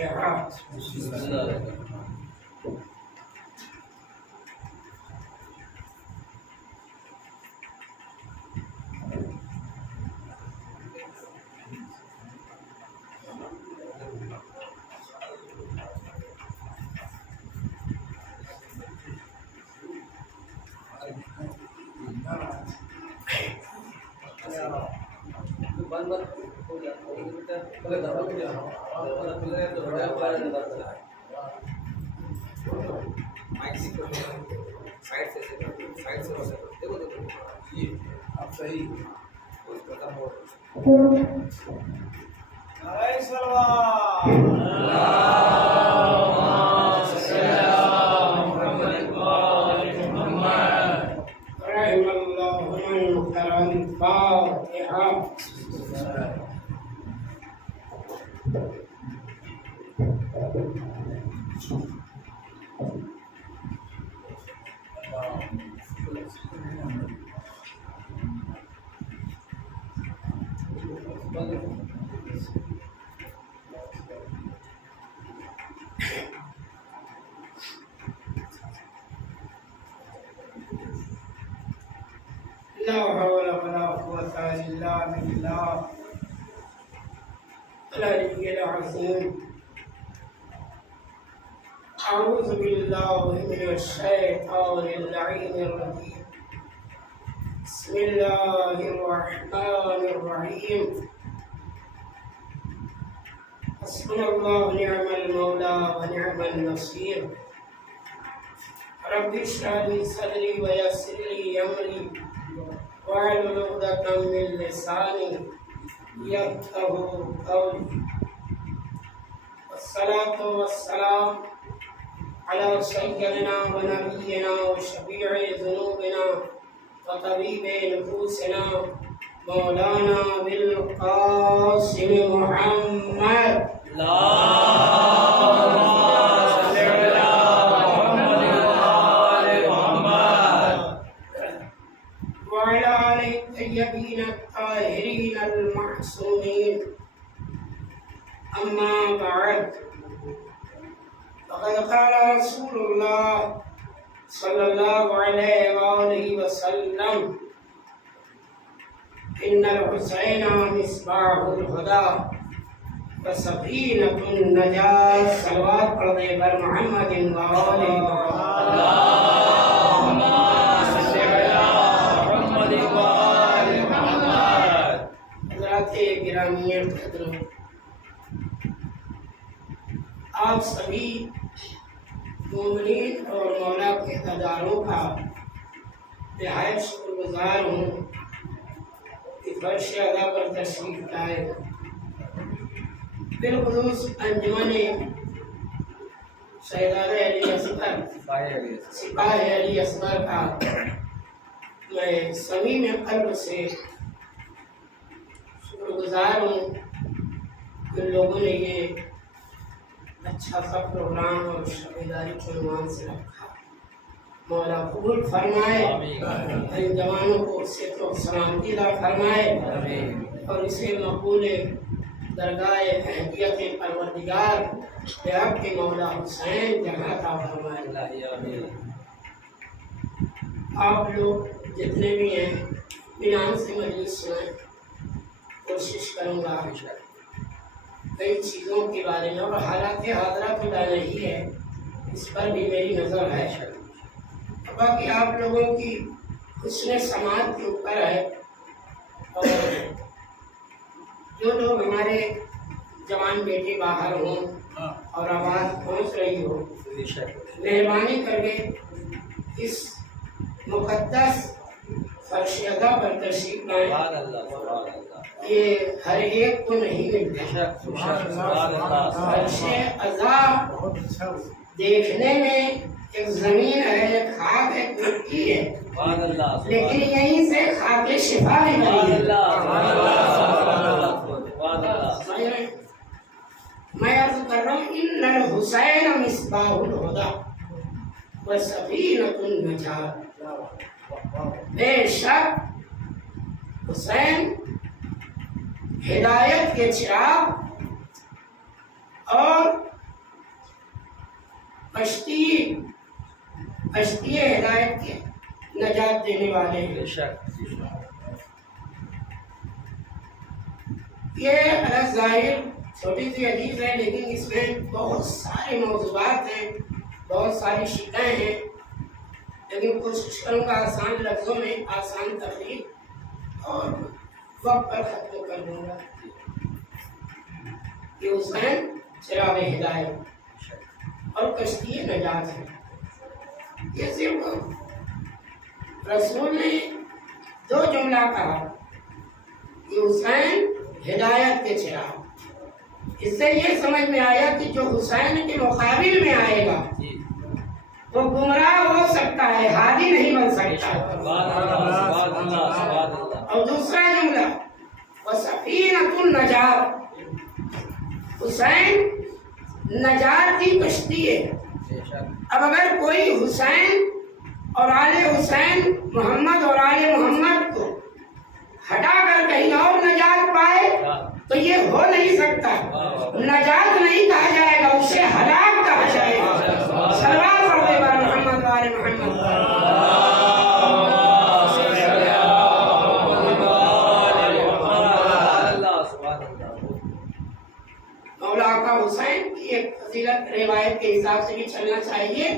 فاتحہ۔ آپ صحیح رحم اللہ من کرم فاتحہ۔ لا حول ولا قوة إلا بالله العلي العظيم۔ أعوذ بالله من الشيطان اللعين الرجيم، بسم الله الرحمن الرحيم، حسبنا الله نعم المولى ونعم النصير، رب اشرح لي صدري ويسر لي أمري واحلل عقدة من لساني يفقهوا قولي، والصلاة والسلام على سيدنا ونبينا وشفيع ذنوبنا وطبيب نفوسنا مولانا بالقاسم محمد وعلى آل الطيبين الطاهرين المعصومين، أما بعد، فقد قال رسول الله صلى الله عليه وآله وسلم: إن الحسين مصباح الهدى وسفينة النجاة، صلوات پڑھ دے بر محمد وآلہ حضرات گرامی قدر، آپ سبھی مومنین اور مولا کے عہدیداروں کا نہایت شکر گزار ہوں کہ فرش ادا پر تشریف لائے۔ بالخصوص انجمن شہزادہ علی اصغر سپاہی علی اصغر کا میں صمیم قلب سے شکر گزار ہوں کہ لوگوں نے یہ اچھا سا پروگرام اور شبیداری کے عنوان سے رکھا۔ مولا قبول فرمائے، ان جوانوں کو صحت و سلامتی عطا فرمائے اور اسے مقبول درگاہ اہدیت پروردگار بحق مولا حسین جگہ عطا فرمائے۔ آپ لوگ جتنے بھی ہیں اطمینان سے مجلس سنیں، کوشش کروں گا کئی چیزوں کے بارے میں، اور حالات حاضرہ خدا نہیں ہے اس پر بھی میری نظر ہے، باقی آپ لوگوں کی حسن سماعت کے اوپر ہے۔ اور جو لوگ ہمارے جوان بیٹے باہر ہوں اور آواز پہنچ رہی ہو، مہربانی کر کے اس مقدس فرش ادا پر تشریف لائیں۔ یہ ہر ایک کو نہیں ملتا۔ فرش ادا دیکھنے میں ایک زمین ہے، ایک خاک ہے، ایک مٹی ہے، لیکن یہیں سے خاک شفا نکلی ہے۔ میں عرض کر رہا ہوں ان الحسین مصباح الہدی وسفینۃ النجاۃ، بے شک حسین ہدایت کے چراغ اور کشتی ہدایت کے نجات دینے والے ہیں. یہ ظاہر چھوٹی سی حدیث ہے، لیکن اس میں بہت سارے موضوعات ہیں، بہت ساری شکایتیں ہیں، لیکن کوشش کروں گا آسان لفظوں میں، آسان تقریر اور وقت پر ختم کر دوں گا. یہ حسین چراغ ہدایت اور کشتی نجات ہے. یہ صرف رسول نے 2 جملہ کہا کہ حسین ہدایت کے چراغ. اس سے یہ سمجھ میں آیا کہ جو حسین کے مقابل میں آئے گا وہ گمراہ ہو سکتا ہے، ہادی نہیں بن سکتا. اور دوسرا جملہ وَسَفِينَةُ النَّجَاةِ، حسین نجات کی کشتی ہے. اب اگر کوئی حسین اور آل حسین، محمد اور آل محمد کو ہٹا کر کہیں اور نجات پائے تو یہ ہو نہیں سکتا. نجات نہیں کہا جائے گا، اسے ہلاک کہا جائے گا. صلوات پڑھے بار محمد وآل محمد. مولا کا حسین کی ایک فضیلت روایت کے حساب سے بھی چلنا چاہیے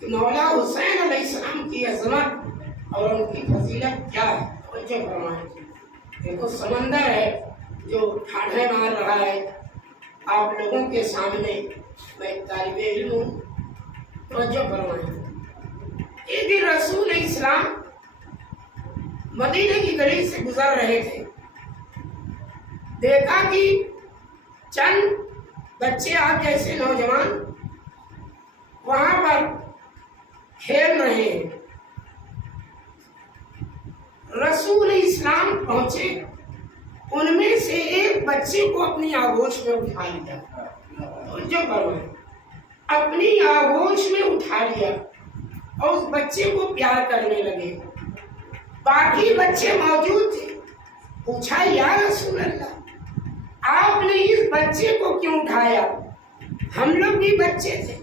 کہ مولا حسین علیہ السلام کی عظمت اور ان کی فضیلت کیا ہے. توجہ فرمائیں. دیکھو سمندر ہے جو ٹھاٹھے مار رہا ہے آپ لوگوں کے سامنے. میں ایک طالب علم ہوں. توجہ فرمائیں. ایک دن رسول اسلام مدینے کی گلی سے گزر رہے تھے. دیکھا کہ چند بچے آپ جیسے نوجوان وہاں پر کھیل رہے ہیں. رسول اسلام پہنچے، ان میں سے ایک بچے کو اپنی آغوش میں اٹھا لیا. جو اپنی آغوش میں اٹھا لیا اور اس بچے کو پیار کرنے لگے. باقی بچے موجود تھے. پوچھا یا رسول اللہ آپ نے اس بچے کو کیوں اٹھایا؟ ہم لوگ بھی بچے تھے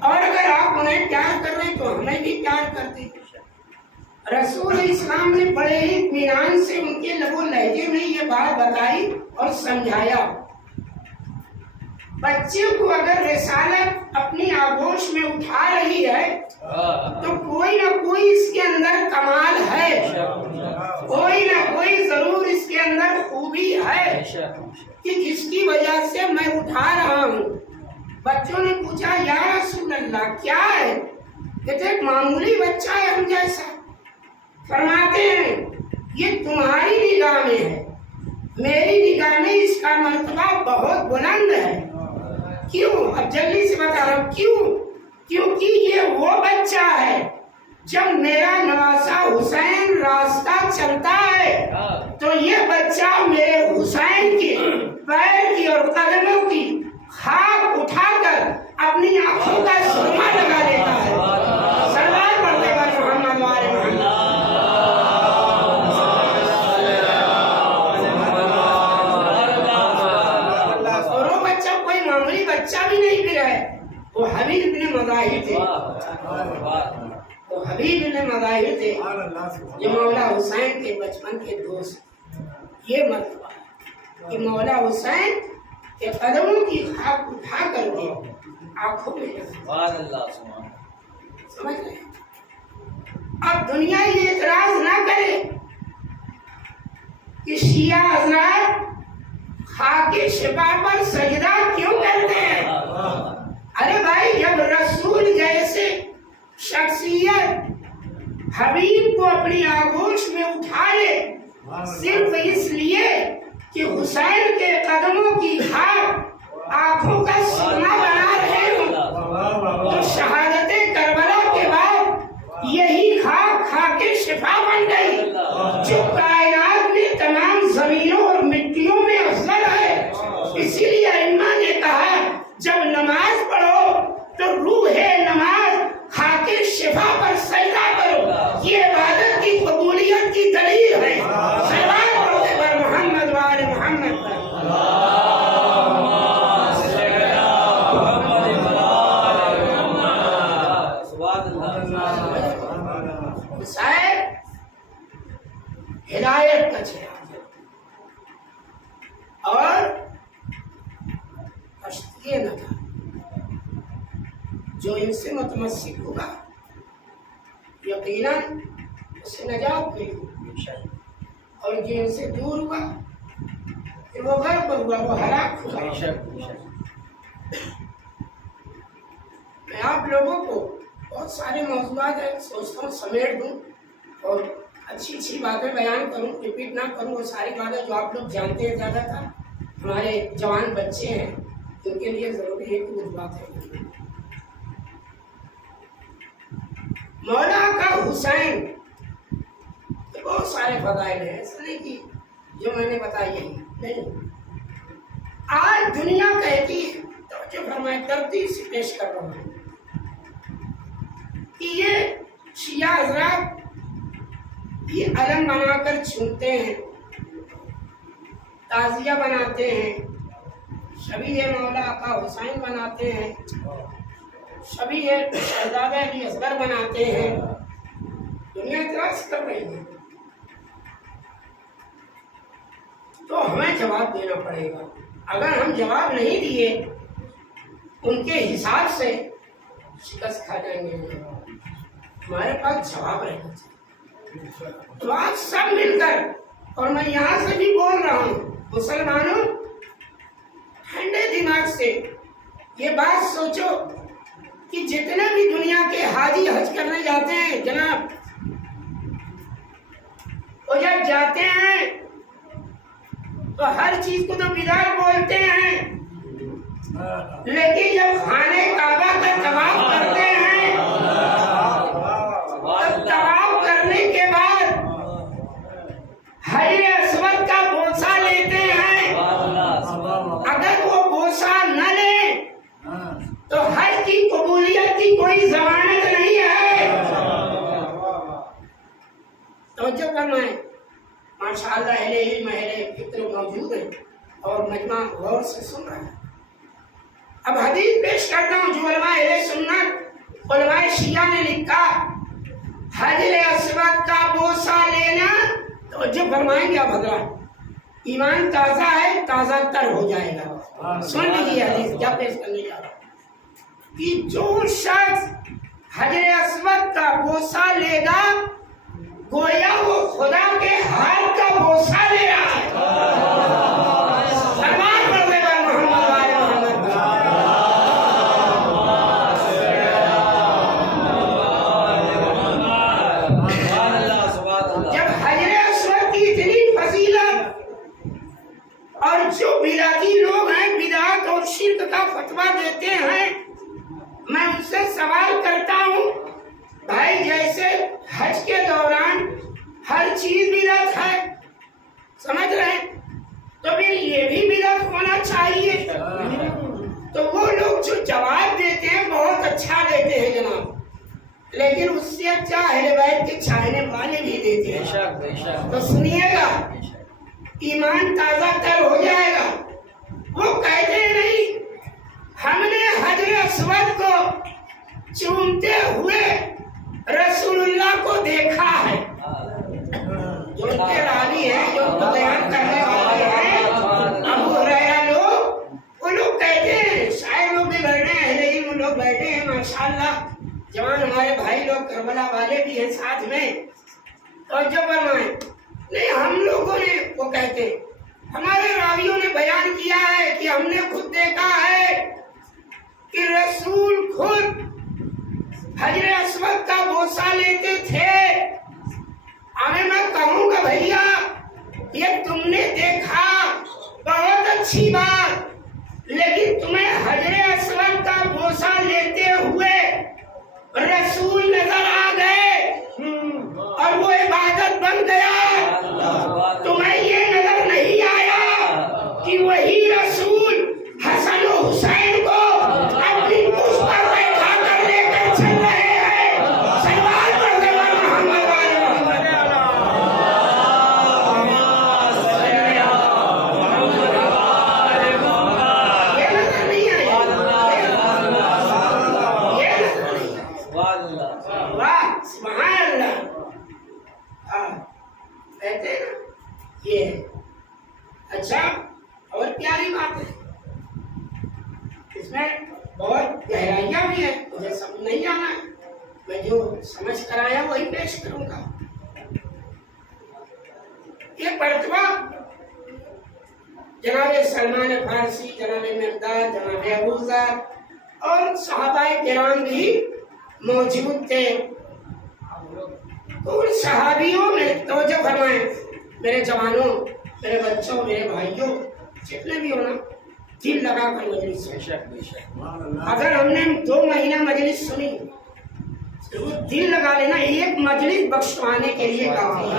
اور اگر آپ انہیں پیار کر رہے تو ہمیں بھی پیار کرتے. رسول اسلام نے بڑے ہی اطمینان سے ان کے لب و لہجے میں یہ بات بتائی اور سمجھایا. بچے کو اگر رسالت اپنی آغوش میں اٹھا رہی ہے تو کوئی نہ کوئی اس کے اندر کمال ہے، کوئی نہ کوئی ضرور اس کے اندر خوبی ہے کہ جس کی وجہ سے میں اٹھا رہا ہوں. بچوں نے پوچھا یا رسول اللہ کیا ہے؟ کہتے ایک معمولی بچہ ہے ہم جیسا. فرماتے ہیں یہ تمہاری نگاہ میں ہے، میری نگاہ میں اس کا مرتبہ بہت بلند ہے. کیوں؟ اب جلدی سے بتا رہا ہوں کیوں. کیونکہ یہ وہ بچہ ہے جب میرا نواسا حسین راستہ چلتا ہے تو یہ بچہ میرے حسین کے پیر کی اور قدموں کی خاک اٹھا کر اپنی آنکھوں کا سرما لگا دیتا ہے. سلوات پڑھتے ہیں محمد وآل محمد. اور وہ بچہ کوئی معمولی بچہ بھی نہیں پھر ہے، وہ حبیب ابن مظاہر تھے. وہ حبیب ابن مظاہر تھے جو مولا حسین کے بچپن کے دوست. یہ مرتبہ کہ مولا حسین کے قدموں کی خاک اٹھا کر کے آنکھوں میں سمجھ رہے ہیں. اب دنیا یہ اعتراض نہ کرے کہ شیعہ حضرات خاک شفا پر سجدہ کیوں کرتے ہیں. ارے بھائی جب رسول جیسے شخصیت حبیب کو اپنی آغوش میں اٹھا لے صرف اس لیے کہ حسین کے قدموں کی خاک آنکھوں کا سرما بنا رہے ہوں تو شہادت کربلا کے بعد یہی خاک خاک شفا بن گئی جو کائنات میں تمام زمینوں اور مٹیوں میں افضل ہے. اسی لیے ائمہ نے کہا جب نماز پڑھو تو روح نماز خاک شفا پر سجدہ کرو. یہ عبادت کی قبولیت کی دلیل ہے. صلوات پڑھتے پر محمد وآل محمد. یہ نہ تھا. جو ان سے متمسک ہوگا یقیناً اسے نجات ملے، اور جو ان سے دور ہوا پھر وہ غرق ہوا، وہ ہلاک ہوا. میں آپ لوگوں کو بہت سارے موضوعات ہیں، سوچتا ہوں سمیٹ دوں اور اچھی اچھی باتیں بیان کروں، ریپیٹ نہ کروں. وہ ساری باتیں جو آپ لوگ جانتے ہیں زیادہ تر، ہمارے جوان بچے ہیں ان کے لیے ضروری ہے کہ کچھ باتیں. مولا کا حسین بہت سارے فضائل ہیں، ایسا نہیں کہ جو میں نے بتائی ہے نہیں. آج دنیا کہتی ہے، توجہ فرمائے، ترتیب سے پیش کر رہا ہوں کہ یہ شیعہ حضرات یہ علم بنا کر چھومتے ہیں، تعزیہ بناتے ہیں، شبیہ مولا کا حسین بناتے ہیں، شبیہ شہزادہ علی اصغر بناتے ہیں. دنیا اعتراض کر رہی ہے تو ہمیں جواب دینا پڑے گا. اگر ہم جواب نہیں دیے ان کے حساب سے شکست کھا جائیں گے. ہمارے پاس جواب رہنا چاہیے. تو آج سب مل کر، اور میں یہاں سے بھی بول رہا ہوں، مسلمانوں ٹھنڈے دماغ سے یہ بات سوچو کہ جتنے بھی دنیا کے حاجی حج کرنے جاتے ہیں جناب، وہ جب جاتے ہیں تو ہر چیز کو تو بدعت بولتے ہیں، لیکن جب خانے کعبہ کا طواف کرتے ہیں تو طواف کرنے کے بعد حجر اسود کا بوسہ لیتے ہیں. اگر وہ بوسہ نہ لیں تو حج کی قبولیت کی کوئی ضمانت نہیں ہے. توجہ فرمائیں. ماشاءاللہ اہل علم اہل فکر موجود ہیں اور مجمع غور سے سن رہا ہے. اب حدیث پیش کرتا ہوں جو علماء اہل سنت، علماء شیعہ نے لکھا، حجر اسود کا بوسہ لینا. توجہ فرمائیں گے آپ حضرات، ایمان تازہ ہے، تازہ تر ہو جائے گا. سن لیجیے حدیث کیا پیش کرنے جا رہا ہوں کہ جو شخص حجر اسود کا بوسہ لے گا گویا وہ خدا کے ہاتھ کا بوسہ لے رہا ہے. سلمان پڑھنے پر محمد وآل محمد. جب حجر اسود کی اتنی فضیلت، اور جو بدعتی لوگ ہیں بدعت اور شرک کا فتویٰ دیتے ہیں، میں ان سے سوال کرتا ہوں بھائی جیسے حج کے دوران ہر چیز بدعت ہے، سمجھ رہے ہیں، تو پھر یہ بھی بدعت ہونا چاہیے. تو وہ لوگ جو جواب دیتے ہیں بہت اچھا دیتے ہیں جناب، لیکن اس سے اچھا اہل بیت کے چاہنے والے بھی دیتے ہیں. تو سنیے گا، ایمان تازہ تر ہو جائے گا. وہ کہتے ہیں نہیں ہم نے حجر اسود کو چومتے ہوئے رسول اللہ کو دیکھا ہے. جو ان کے راوی ہیں، جو بیان کرنے والے ہیں ابو ہریرہ لوگ، وہ لوگ کہتے ہیں، شاعر لوگ بھی بیٹھے ہیں، اہل علم لوگ بیٹھے ہیں ماشاءاللہ، جوان ہمارے بھائی لوگ کربلا والے بھی ہیں ساتھ میں. اور جو فرمائیں نہیں ہم لوگوں نے، وہ کہتے ہمارے راویوں نے بیان کیا ہے کہ ہم نے خود دیکھا ہے کہ رسول خود حجر اسود کا بوسہ لیتے تھے. ہمیں میں کہوں گا بھیا یہ تم نے دیکھا بہت اچھی بات، لیکن تمہیں حجر اسود کا بوسہ لیتے ہوئے رسول نظر آ گئے اور وہ عبادت بن گیا. تمہیں یہ نظر نہیں آیا کہ وہی رسول حسن و حسین کو اپنی پشت پر بیٹھا کر لے کر چل رہے ہیں. سلوات پڑھنے پر محمد وآل محمد. یہ نظر نہیں آیا، یہ نظر نہیں آیا. واہ سبحان اللہ. کہتے ہیں یہ ہے. اچھا اور پیاری بات ہے، اس اس میں بہت گہرائیاں بھی ہیں، مجھے سب نہیں جانا ہے، میں جو سمجھ کر آیا وہی پیش کروں گا۔ یہ مرتبہ جناب سلمان فارسی، جناب مقداد، جناب ابو ذر اور صحابہ کرام بھی موجود تھے۔ تو ان صحابیوں میں توجہ فرمائیں، میرے جوانوں، میرے بچوں، میرے بھائیوں، جتنے بھی ہونا، دل لگا کر مجلس سنیں۔ اگر ہم نے 2 مہینہ مجلس سنی تو وہ دل لگا لینا، ایک مجلس بخشوانے کے لیے کافی ہے۔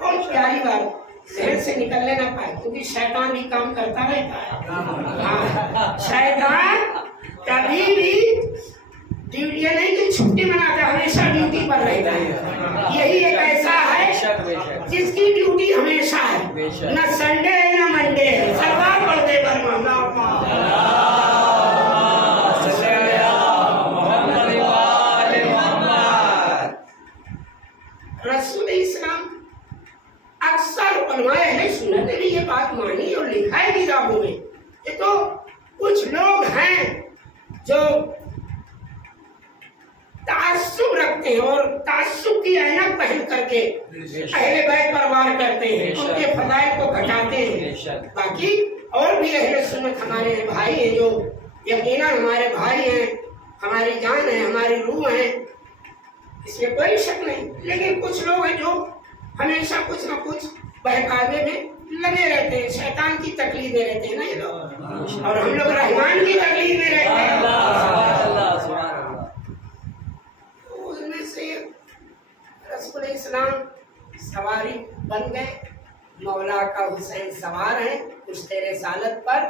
بہت پیاری بات، ذہن سے نکلنے نہ پائے، کیونکہ شیطان بھی کام کرتا رہتا ہے۔ شیطان کبھی بھی ڈیوٹی نہیں کہ چھٹی مناتا، ہمیشہ ڈیوٹی پر رہتا ہے۔ یہی ایک ایسا ہے جس کی ڈیوٹی ہمیشہ ہے، نہ سنڈے ہے نہ منڈے ہے، سرکار پردے پر رسول اسلام اکثر علماء اہل سنت نے بھی یہ بات مانی اور لکھا ہے کتابوں میں۔ یہ تو کچھ لوگ ہیں جو تعصب رکھتے ہیں اور تعصب کی عینک پہن کر کے اہل بیت پر وار کرتے ہیں، ان کے فضائل کو گھٹاتے ہیں۔ باقی اور بھی اہل سنت ہمارے بھائی ہیں جو یقیناً ہمارے بھائی ہیں، ہماری جان ہے، ہماری روح ہے، اس میں کوئی شک نہیں۔ لیکن کچھ لوگ ہیں جو ہمیشہ کچھ نہ کچھ بہکاوے میں لگے رہتے ہیں، شیطان کی تکلیف میں رہتے ہیں نا یہ لوگ، اور ہم لوگ رحمان کی تکلیف میں رہتے ہیں۔ ان میں سے رسول اسلام سواری بن گئے، مولا کا حسین سوار ہے کچھ تیرے رسالت پر۔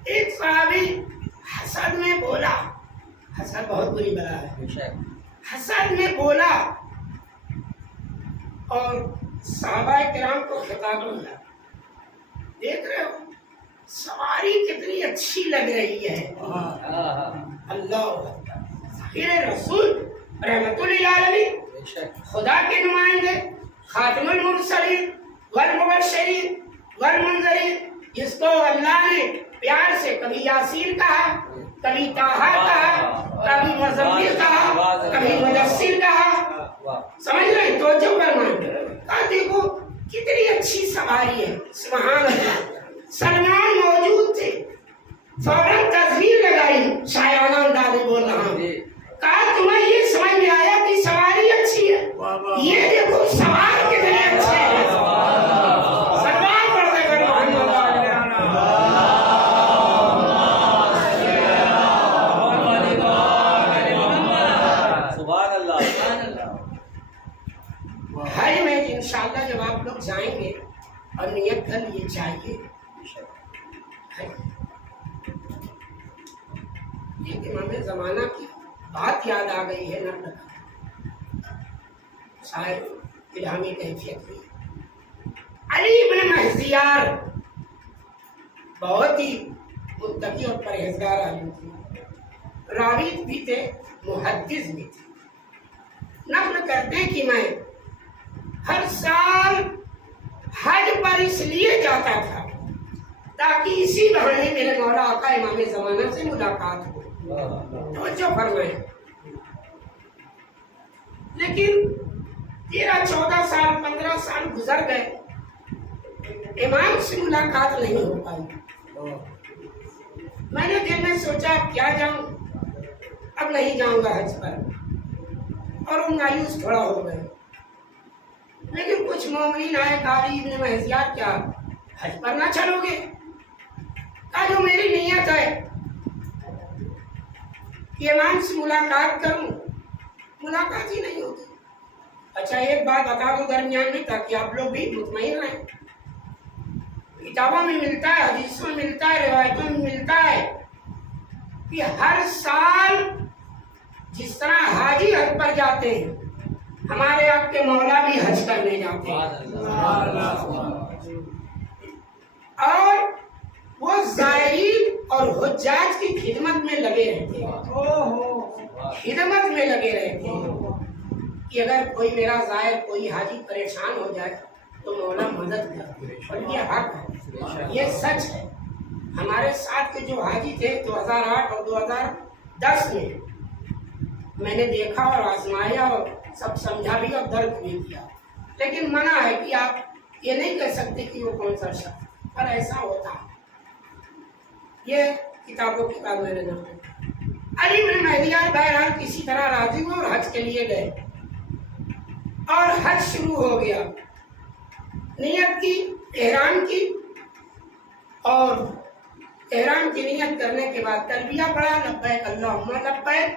ایک صحابی حسد میں بولا، حسد بہت بری بلا ہے، حسد میں بولا اور صحابہ کرام کو خطاب کیا، دیکھ رہے ہو سواری کتنی اچھی لگ رہی ہے، اللہ آخر رسول رحمت للعالمین، خدا کے نمائندے، خاتم المرسلین والمبشرین والمنذرین، جس کو اللہ نے پیار سے کبھی یاسین کہا، کبھی طٰہٰ کہا، کبھی مزمل کہا، کبھی مدثر کہا، سمجھ رہے ہیں؟ توجہ فرمائیں، کہا دیکھو کتنی اچھی سواری ہے، سبحان اللہ۔ سلمان موجود تھے، فوراً تصویر لگائی، شاعرانہ انداز میں بول رہا ہوں، کہا تمہیں یہ سمجھ میں آیا کہ سواری اچھی ہے، یہ دیکھو سوار کتنے اچھے ہیں، سلمان پڑھتے کر محمد حج میں انشاءاللہ جب آپ لوگ جائیں گے اور نیت کر لیے چاہیے، یہ امام زمانہ کی بات یاد آ گئی ہے، نقل شاید الہامی کیفیت میں علی بن مہزیار بہت ہی متقی اور پرہیزگار عالم تھے، راوی بھی تھے، محدث بھی تھے۔ نقل کرتے ہیں کہ میں ہر سال حج پر اس لیے جاتا تھا تاکہ اسی بہانے میرے مولا آقا امام زمانہ سے ملاقات ہو۔ توجہ فرمائیں، لیکن 13 14 سال 15 سال گزر گئے، امام سے ملاقات نہیں ہو پائی۔ میں نے دل میں سوچا اب کیا جاؤں، اب نہیں جاؤں گا حج پر، اور وہ مایوس تھوڑا ہو گئے۔ لیکن کچھ مومنین آئے، قاری ابن مہزیار کیا حج پر نہ چلو گے؟ کہا جو میری نیت ہے کہ امام سے ملاقات کروں، ملاقات ہی نہیں ہوتی۔ اچھا ایک بات بتا دو درمیان میں تاکہ آپ لوگ بھی مطمئن رہیں، کتابوں میں ملتا ہے، حدیثوں میں ملتا ہے، روایتوں میں ملتا ہے کہ ہر سال جس طرح حاجی حج پر جاتے ہیں، ہمارے آپ کے مولا بھی حج کرنے جاتے ہیں، اور وہ زائرین اور حجاج کی خدمت میں لگے رہتے ہیں، خدمت میں لگے رہتے ہیں کہ اگر کوئی میرا زائر کوئی حاجی پریشان ہو جائے تو مولا مدد کرتے ہیں، اور یہ حق ہے، یہ سچ ہے۔ ہمارے ساتھ کے جو حاجی تھے 2008 اور 2010 میں نے دیکھا اور آزمایا اور سب سمجھا بھی اور درد بھی کیا، لیکن منع ہے کہ آپ یہ نہیں کہہ سکتے کہ وہ کون سا شخص، پر ایسا ہوتا ہے۔ یہ کتابوں کی بات میں نے دیکھا۔ علی بن مہدیار بہرحال کسی طرح راضی ہوئے اور حج کے لیے گئے، اور حج شروع ہو گیا۔ نیت کی، احرام کی، اور احرام کی نیت کرنے کے بعد تلبیہ پڑھا، لبیک اللہم لبیک،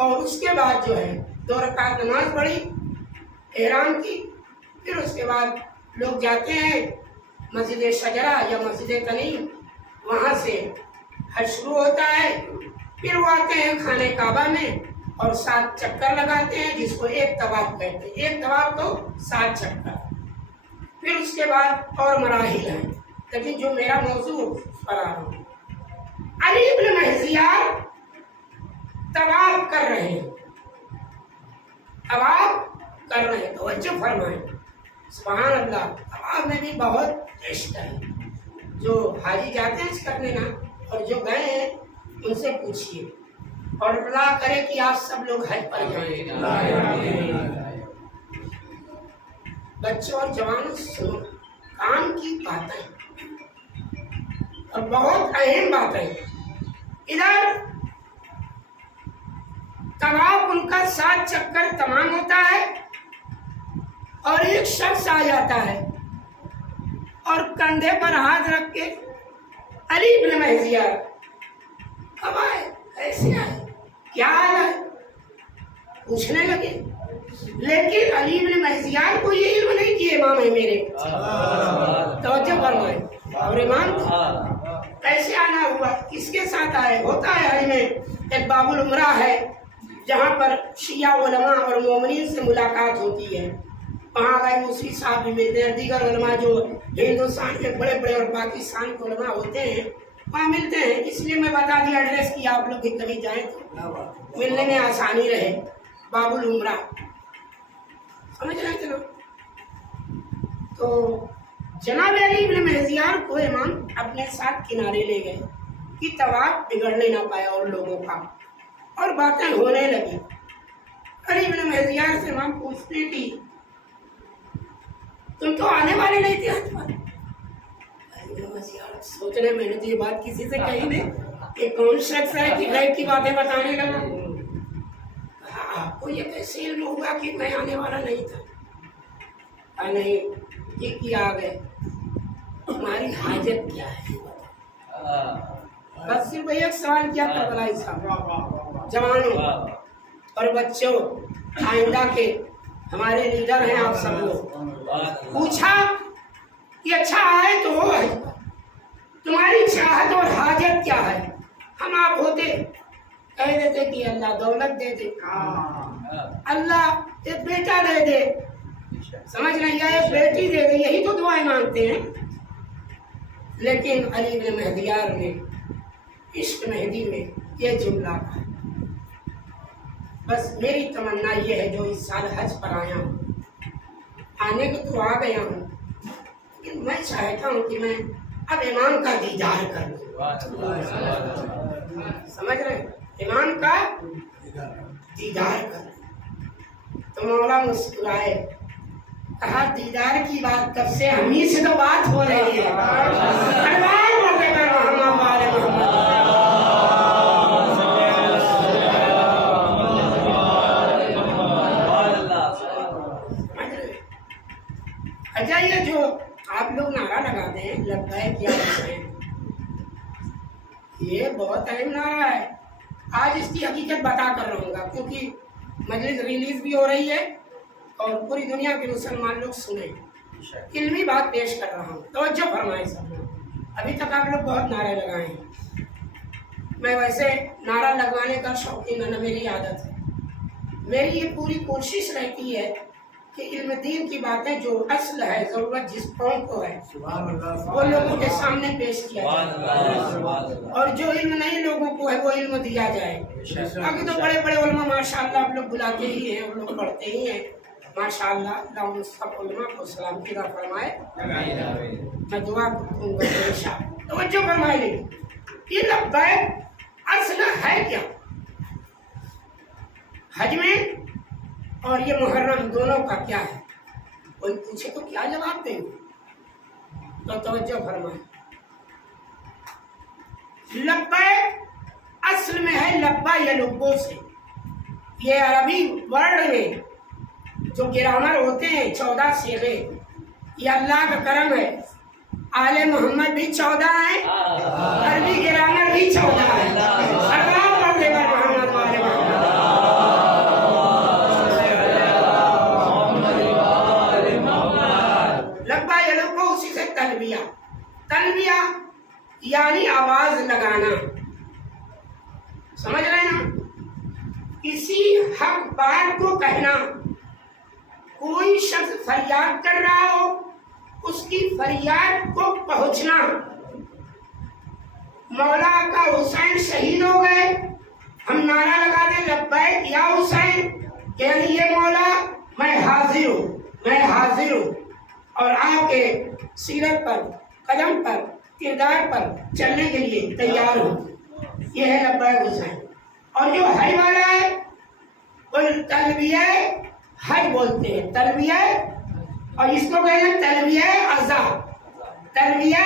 اور اس کے بعد جو ہے 2 رکعت نماز پڑھی احرام کی۔ پھر اس کے بعد لوگ جاتے ہیں مسجد شجرہ یا مسجد تنعیم، وہاں سے حج شروع ہوتا ہے۔ پھر وہ آتے ہیں خانہ کعبہ میں اور 7 چکر لگاتے ہیں، جس کو ایک طواف کہتے ہیں، ایک طواف کو 7 چکر۔ پھر اس کے بعد اور مراحل ہیں، لیکن جو میرا موضوع پر آ رہا ہوں، علی بن مہدیار طواف کر رہے ہیں، طواف کر رہے ہیں، توجہ فرمائیں، سبحان اللہ۔ طواف میں بھی بہت عشق ہے، جو حاجی جاتے ہیں اس کرنے نا، اور جو گئے ہیں ان سے پوچھیے، اور اللہ کرے کہ آپ سب لوگ حج پر جائیں۔ بچوں اور جوانوں سنو، کام کی باتیں اور بہت اہم باتیں۔ ادھر طواف ان کا 7 چکر تمام ہوتا ہے، اور ایک شخص آ جاتا ہے اور کندھے پر ہاتھ رکھ کے، علی بن مہدیار کب آئے، کیسے آئے، کیا حال ہے، پوچھنے لگے۔ لیکن علی بن مہدیار کو یہ علم نہیں کہ امام ہے میرے، توجہ فرمائیں، اور امام تھا۔ کیسے آنا ہوا، کس کے ساتھ آئے؟ ہوتا ہے حج میں ایک باب العمرہ ہے، جہاں پر شیعہ علماء اور مومنین سے ملاقات ہوتی ہے، وہاں گئے مصری صاحب بھی ملتے ہیں، دیگر علماء جو ہندوستان کے بڑے بڑے اور پاکستان کے علماء ہوتے ہیں وہاں ملتے ہیں۔ اس لیے میں بتا دیا ایڈریس کی، آپ لوگ بھی کبھی جائیں تو ملنے میں آسانی رہے۔ باب العمرہ سمجھ رہے ہیں جناب؟ تو جناب علی بن مہدیار کو امام اپنے ساتھ کنارے لے گئے کہ طواف بگڑنے نہ پائے اور لوگوں کا، اور باتیں ہونے لگی۔ علی بن مہدیار سے امام پوچھتے کہ تم تو آنے والے نہیں تھے حج پر؟ سوچنے میں نے تو یہ بات کسی سے کہی نہیں کہ کون شخص ہے کہ غیب کی باتیں بتانے لگا۔ آپ کو یہ کیسے علم ہوگا کہ میں آنے والا نہیں تھا؟ نہیں، یہ کیا آ گئے، تمہاری حاجت کیا ہے بس صرف ایک سوال کیا کربلائی صاحب، جوانوں اور بچوں، آئندہ کے ہمارے لیڈر ہیں آپ سب لوگ، پوچھا کہ اچھا آئے تو ہو، تمہاری چاہت اور حاجت کیا ہے؟ ہم آپ ہوتے کہہ دیتے کہ اللہ دولت دے دے، اللہ ایک بیٹا دے دے، سمجھ نہیں آیا، ایک بیٹی دے دے، یہی تو دعائیں مانگتے ہیں۔ لیکن علی بن مہدیار نے عشق مہدی میں یہ جملہ کہا، بس میری تمنا یہ ہے جو اس سال حج پر آیا ہوں، آنے کو تو آ گیا ہوں، لیکن میں چاہتا ہوں کہ میں اب امام کا دیدار کر لوں۔ سمجھ رہے ہیں؟ امام کا دیدار کر لوں۔ تو مولا مسکرائے، کہا دیدار کی بات کب سے، ہم ہی سے تو بات ہو رہی ہے۔ اچھا، یہ جو آپ لوگ نعرہ لگاتے ہیں لبیک یا حسین، یہ بہت اہم نعرہ ہے۔ آج اس کی حقیقت بتا کر رہوں گا، کیونکہ مجلس ریلیز بھی ہو رہی ہے اور پوری دنیا کے مسلمان لوگ سنیں، علمی بات پیش کر رہا ہوں، توجہ فرمائیں سب لوگ۔ ابھی تک آپ لوگ بہت نعرے لگائے ہیں، میں ویسے نعرہ لگوانے کا شوقین نہ، میری عادت ہے، میری یہ پوری کوشش رہتی ہے کہ علم دین کی باتیں جو اصل ہے، ضرورت جس قوم کو ہے، وہ لوگوں کے سامنے پیش کیا جائے، اور جو علم نہیں لوگوں کو ہے وہ علم دیا جائے۔ باقی تو بڑے بڑے علماء ماشاء اللہ آپ لوگ بلاتے ہی ہیں، وہ لوگ پڑھتے ہی ہیں، ماشاء اللہ اللہ سب علماء کو سلام کی عطا فرمائے. میں دعا کروں گا انشاءاللہ. توجہ فرمائے لیں یہ لبیک اصل ہے کیا حج میں اور یہ محرم دونوں کا کیا ہے؟ کوئی پوچھے تو کیا جواب دیں گے؟ تو توجہ فرمائے. لبیک اصل میں ہے لبا یلبو سے. یہ عربی ورڈ میں جو گرامر ہوتے ہیں 14 صیغے یہ اللہ کا کرم ہے. آل محمد بھی 14 ہیں, عربی گرامر بھی 14 ہے. سرکار پر دے کر محمد والے لبا یلبو اسی سے تلبیہ. تلبیہ یعنی آواز لگانا. سمجھ رہے ہیں نا؟ کسی حق بات کو کہنا. کوئی شخص فریاد کر رہا ہو اس کی فریاد کو پہنچنا. مولا کا حسین شہید ہو گئے, ہم نعرہ لگا دیں لبیک یا حسین, یعنی یہ مولا میں حاضر ہوں, میں حاضر ہوں, اور آپ کے سیرت پر, قدم پر, کردار پر چلنے کے لیے تیار ہوں. یہ ہے لبیک حسین. اور جو حج والا ہے وہ تلبیہ حج بولتے ہیں, تلبیہ, اور اس کو کہتے ہیں تلبیہ عزا. تلبیہ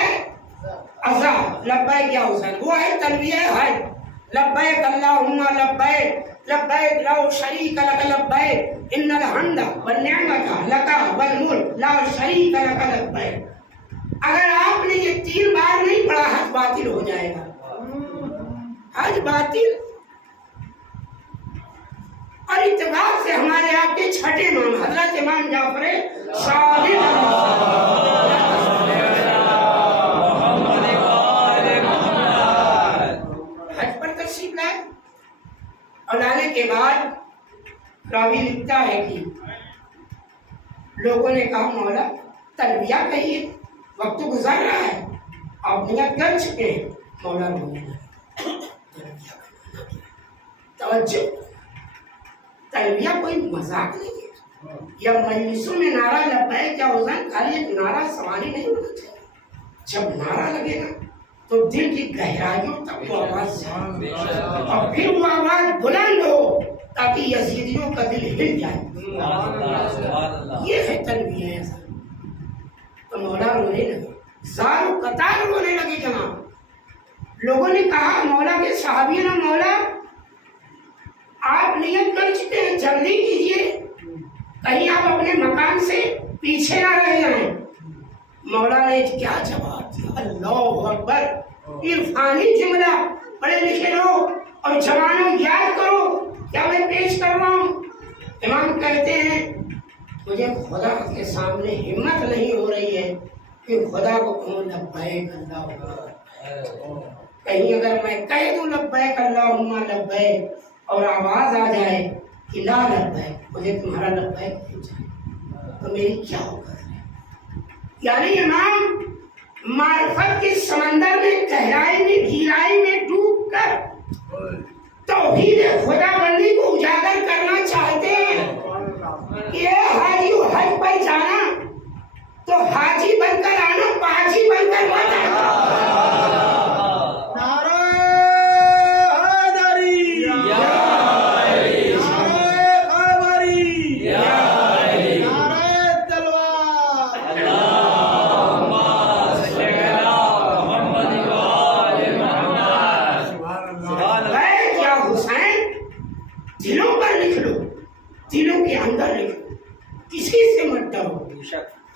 عزا لبیک یا حسین وہ ہے تلبیہ حج. لبیک اللہم لبیک لبیک لا شریک لک لبیک ان الحمد والنعمت لک والملک لا شریک لک لبیک. اگر آپ نے یہ 3 بار نہیں پڑھا حج باطل ہو جائے گا. حج باطل. اور اتفاق سے ہمارے آپ کے چھٹے امام حضرت امام جعفر صادق حج پر تشریف لائے, اور لانے کے بعد راوی لکھتا ہے کہ لوگوں نے کہا مولا تلبیہ کہیے, وقت گزر رہا ہے, آپ نیت کر چکے ہیں. مولا رونے لگے. توجہ, تلبیہ کوئی مذاق نہیں ہے. یا مجلسوں میں نعرہ لبیک یا حسین خالی ایک نعرہ سواری نہیں ہونا چاہیے. جب نعرہ لگے گا تو دل کی گہرائیوں تک وہ آواز جائے, اور پھر وہ آواز بلند ہو تاکہ یزیدیوں کا دل ہل جائے. یہ ہے تلبیہ. ایسا تو مولا رونے لگے, زار و قطار رونے لگے. جناب لوگوں نے کہا مولا کے صحابی نے, مولا آپ نیت کر چکے ہیں, جلدی کیجیے, کہیں آپ اپنے مکان سے پیچھے نہ رہ جائیں. مولا نے کیا جواب دیا؟ اللہ اکبر. عرفانی جملہ, پڑھے لکھے لوگ اور جوانوں یاد کرو کیا میں پیش کر رہا ہوں. امام کہتے ہیں مجھے خدا کے سامنے ہمت نہیں ہو رہی ہے کہ خدا کو کہوں لبیک اللہ اکبر. کہیں اگر میں کہہ دوں لبیک اللہم لبیک اور آواز آ جائے کہ لا لبیک, مجھے تمہارا لبیک نہیں چاہیے, تو میری کیا ہوگا؟ یعنی امام معرفت کے سمندر میں گہرائی میں گہرائی میں ڈوب کر توحید خدا بندی کو اجاگر کرنا چاہتے ہیں. یہ حاجی حج پر جانا تو حاجی بن کر آنا, پاجی بن کر مت آنا. دلوں کے اندر لکھو, کسی سے مت ڈرو,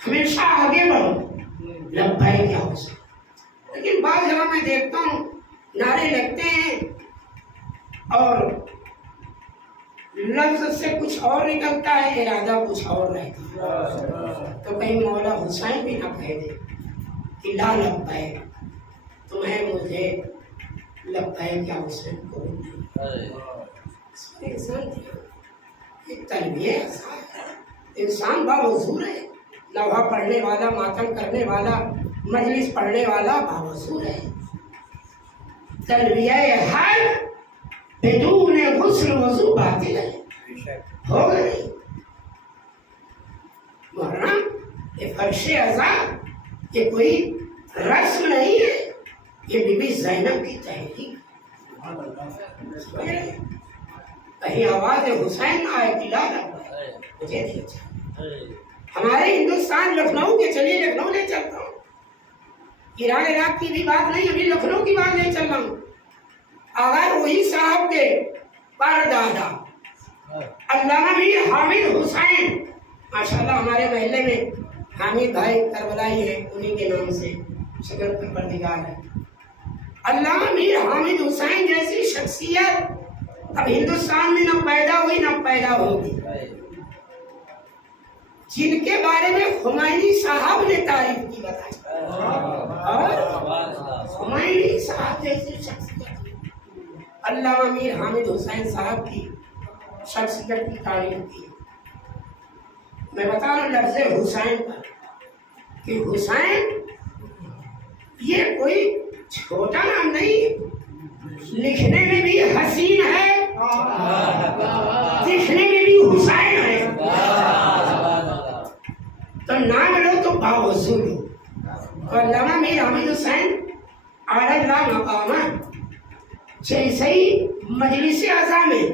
ہمیشہ آگے بڑھو. لبیک یا حسین. لیکن بعض جگہ میں دیکھتا ہوں نعرے لگتے ہیں اور لفظ سے کچھ اور نکلتا ہے, ارادہ کچھ اور رہتا ہے. تو کہیں مولا حسین بھی نہ کہہ دے کہ لا لبیک, تمہیں مجھے لبیک یا حسین کو نہیں. تلبیہ انسان باوضو ہے, لوحہ پڑھنے والا, ماتم کرنے والا, مجلس پڑھنے والا باوضو ہے. تلبیہ حج بدون غسل وضو باطل ہے, ہوگا نہیں. محرم یہ فرش ازا یہ کوئی رسم نہیں ہے، یہ بی بی زینب کی تحریک ہے۔ کہیں آواز حسین نہ آئے کہ لا مجھے نہیں اچھا۔ ہمارے ہندوستان لکھنؤ کے، چلیے لکھنؤ لے چلتا ہوں، ایران عراق کی بھی بات نہیں، ابھی لکھنؤ کی بات لے چل رہا ہوں۔ اگر وہی صاحب کے پردادا علامہ میر حامد حسین، ماشاءاللہ ہمارے محلے میں حامد بھائی کربلائی ہے، انہی کے نام سے شکر پر پردگار ہے، علامہ میر حامد حسین جیسی شخصیت اب ہندوستان میں نہ پیدا ہوئی نہ پیدا ہوگی، جن کے بارے میں خمینی صاحب نے تعریف کی بتائی، اور خمینی صاحب جیسی شخصیت علامہ میر حامد حسین صاحب کی شخصیت کی تعریف کی۔ میں بتا رہا ہوں لفظ حسین پر کہ حسین یہ کوئی چھوٹا نام نہیں، لکھنے میں بھی حسین ہے، دکھنے میں بھی حسین ہے، تو نام لو تو باوضو لو۔ تو علامہ میر حامد حسین اعلی اللہ مقامہ جیسے ہی مجلس اعظم میں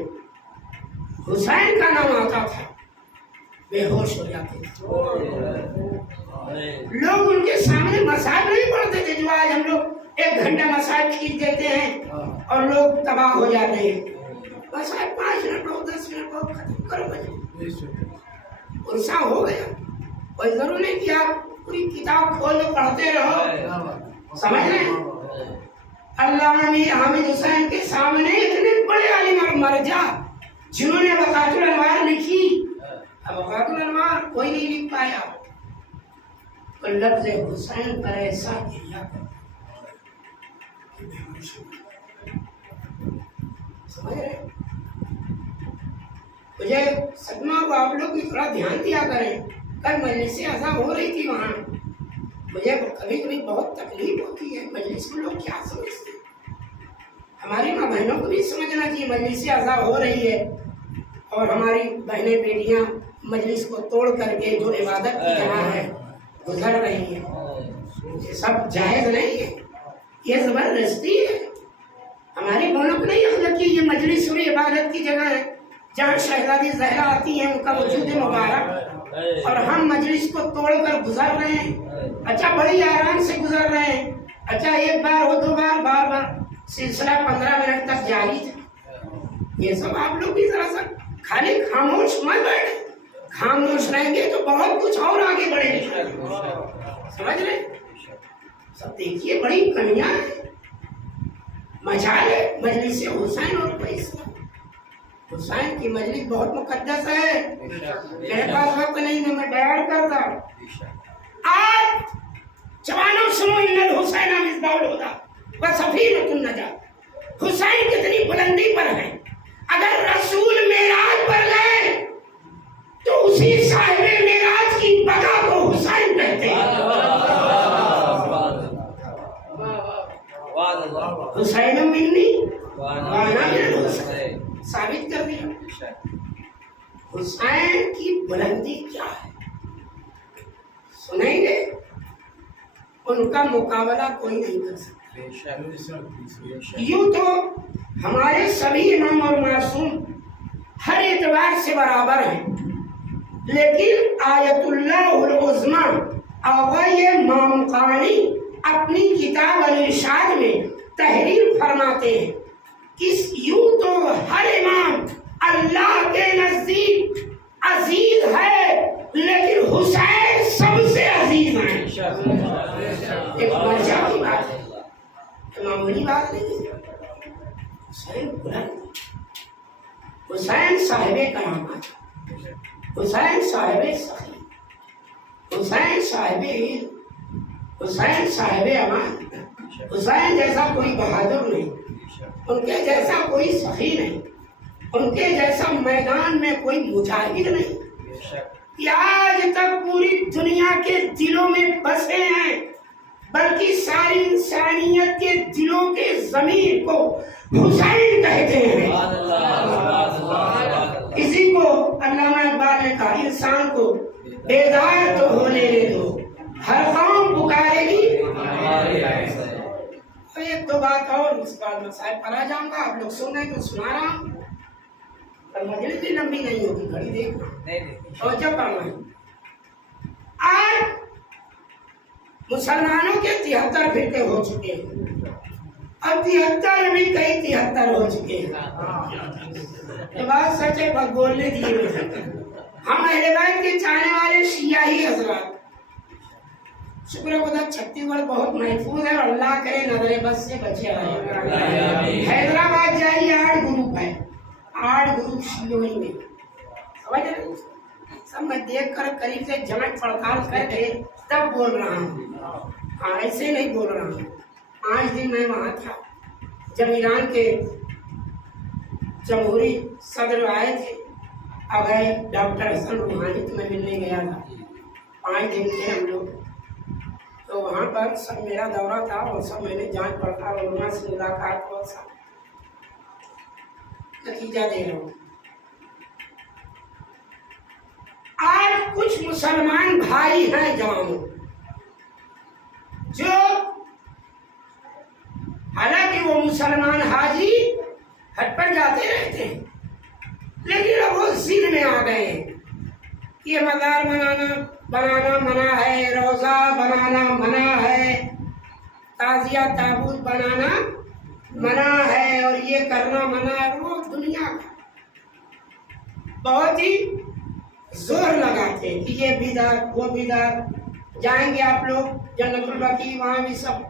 حسین کا نام آتا تھا بے ہوش ہو جاتے تھے، لوگ ان کے سامنے مسائل نہیں پڑھتے تھے جو آج ہم لوگ 1 گھنٹہ مسائل کھینچ دیتے ہیں اور لوگ تباہ ہو جاتے ہیں۔ مسائل 5 منٹ ہو 10 منٹ ہو ختم کرو بجے عرصہ ہو گیا، کوئی ضرور نہیں کہ آپ پوری کتاب کھول کے پڑھتے رہو، سمجھ رہے ہیں؟ علامہ میر حامد حسین کے سامنے اتنے بڑے عالم اور مرجع جنہوں نے وقات الانوار لکھی، اب وقات الانوار کوئی نہیں لکھ پایا، تو لفظ حسین پر ایسا گریا سمجھ رہے؟ مجھے صدمہ کو آپ لوگ بھی تھوڑا دھیان دیا کریں، کل مجلس اعظم ہو رہی تھی وہاں، مجھے کبھی کبھی بہت تکلیف ہوتی ہے مجلس میں لوگ کیا سمجھتے ہیں، ہماری ماں بہنوں کو بھی سمجھنا چاہیے مجلس اعظم ہو رہی ہے اور ہماری بہنیں بیٹیاں مجلس کو توڑ کر کے جو عبادت کی جگہ ہے گزر رہی ہیں، یہ سب جائز نہیں ہے، یہ زبردستی ہے۔ ہماری بہنوں کو نہیں یاد رکھی یہ مجلس اور عبادت کی جگہ ہے جہاں شہزادی زہرا آتی ہیں، ان کا وجود مبارک، اور ہم مجلس کو توڑ کر گزر رہے ہیں، اچھا بڑی آرام سے گزر رہے ہیں، اچھا 1 بار ہو 2 بار، بار بار سلسلہ 15 منٹ تک جاری تھا۔ یہ سب آپ لوگ بھی ذرا سا خالی خاموش مت بیٹھے، خاموش رہیں گے تو بہت کچھ اور آگے بڑھے گا، سمجھ رہے؟ سب دیکھیے بڑی کمیاں ہیں، مجال ہے مجلس حسین اور پیسہ، حسین کی مجلس بہت مقدس ہے، میرے پاس وقت نہیں ہے میں بیان کرتا، آج جوانوں سنو ان الحسین مصباح الہدی وسفینۃ النجاۃ، حسین کتنی بلندی پر ہے، اگر رسول معراج پر گئے تو اسی صاحب معراج کی بقا کو حسین کہتے ہیں، حسین منی وانا من الحسین، ثابت کر دیا۔ حسین کی بلندی کیا ہے سنیں گے، ان کا مقابلہ کوئی نہیں کر سکتا۔ یوں تو ہمارے سبھی امام اور معصوم ہر اعتبار سے برابر ہیں، لیکن آیت اللہ العظمی آغای مامقانی اپنی کتاب الارشاد میں تحریر فرماتے ہیں، یوں تو ہر امام اللہ کے نزدیک عزیز ہے، لیکن حسین سب سے عزیز ہیں۔ ایک مرجع کی بات ہے، معمولی بات نہیں ہے۔ حسین بلند، حسین صاحب کرامات، حسین صاحب سخی، حسین صاحب علم، حسین صاحب امان، حسین جیسا کوئی بہادر نہیں، ان کے جیسا کوئی سخی نہیں، ان کے جیسا میدان میں کوئی مجاہد نہیں، کہ آج تک پوری دنیا کے دلوں میں بسے ہیں، بلکہ ساری انسانیت کے دلوں کے زمین کو حسین کہتے ہیں۔ اسی کو علامہ اقبال نے کہا، انسان کو بیدار تو ہونے دو، ہر قوم پکارے گی۔ تو ایک دو بات اور اس بعد مسائل پر آ جاؤں گا، آپ لوگ سن رہے تو سنا رہا ہوں، پر مجلس بھی لمبی نہیں ہوگی، گھڑی دیکھنا توجہ کرنا۔ آج مسلمانوں کے 73 فرقے ہو چکے ہیں، اب 73 بھی کئی 73 ہو چکے ہیں۔ یہ بات سچ ہے، بس بولنے دیے۔ ہم اہل بیت کے چاہنے والے شیعہ ہی حضرات، شکر خدا چھتیس گڑھ بہت محفوظ ہے، اور اللہ کرے نظر بس سے بچے آئے۔ حیدرآباد جائیے، 8 گروپ ہے، 8 گروپ شیعوں ہی میں، سمجھ رہے؟ سب میں دیکھ کر قریب سے جمع پڑتال کر کے تب بول رہا ہوں، ہاں ایسے نہیں بول رہا ہوں۔ 5 دن میں وہاں تھا جب ایران کے جمہوری صدر آئے تھے، اب ہے ڈاکٹر حسن روحانی، تو میں ملنے گیا تھا، 5 دن تھے ہم لوگ، تو وہاں پر سب میرا دورہ تھا، اور سب میں نے جانچ پڑتال علماء سے ملاقات اور سب نتیجہ دے رہا ہوں۔ آج کچھ مسلمان بھائی ہیں جوانوں، جو حالانکہ وہ مسلمان حاجی حج پر جاتے رہتے ہیں، لیکن اب وہ ضد میں آ گئے ہیں کہ یہ مزار بنانا منع ہے، روزہ بنانا منع ہے، تعزیہ تابوت بنانا منع ہے، اور یہ کرنا منع ہے۔ وہ دنیا کا بہت ہی زور لگاتے ہیں کہ یہ بدعت وہ بدعت، جائیں گے آپ لوگ جنت البقیع، وہاں بھی سب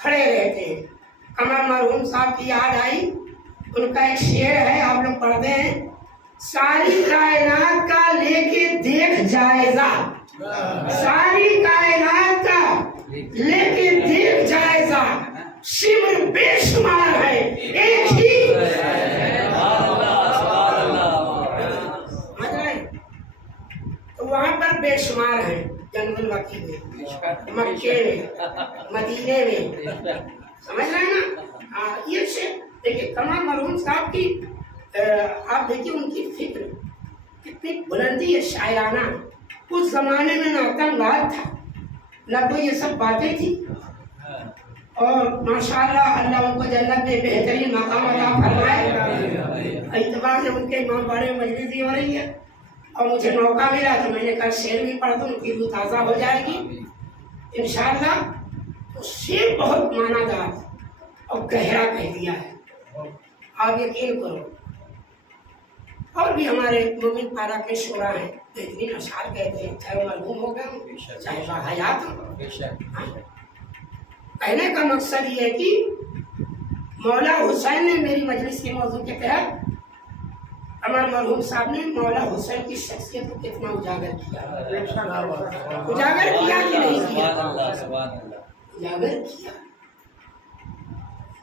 کھڑے رہتے ہیں۔ قمر مرحوم صاحب کی یاد آئی، ان کا ایک شعر ہے، آپ لوگ پڑھتے ہیں، ساری کائنات کا لے کے دیکھ جائزہ، ساری کائنات کا لے کے دیکھ جائزہ، شمر بے شمار ہے ایک ہی، تو وہاں پر بے شمار ہے، جنت البقیع میں، مکے میں، مدینے میں، سمجھ رہے ہیں نا؟ یہ شعر دیکھیے، قمر مرحوم صاحب کی آپ دیکھیے ان کی فکر کتنی بلندی ہے شاعرانہ۔ اس زمانے میں نہ آتنکواد تھا، نہ کوئی یہ سب باتیں تھی، اور ماشاءاللہ اللہ ان کو جنت میں بہترین مقام عطا فرمائے۔ اتفاق سے ان کے امام بارے میں مجلس ہی ہو رہی ہے، اور مجھے موقع ملا تو میں نے کہا شعر بھی پڑھ دوں، ان کی روح تازہ ہو جائے گی انشاءاللہ۔ تو شعر بہت معنی دار اور گہرا کہہ دیا ہے، آپ یقین کرو۔ اور بھی ہمارے مومن پارا کے شعرا ہیں، بہترین اشعار کہتے ہیں، چاہے وہ مرحوم ہو گئے ہوں چاہے باحیات ہوں۔ کہنے کا مقصد یہ ہے کہ مولا حسین نے میری مجلس کے موضوع کے تحت، قمر مرحوم صاحب نے مولا حسین کی شخصیت کو کتنا اجاگر کیا، اجاگر کیا کہ نہیں کیا؟ اجاگر کیا۔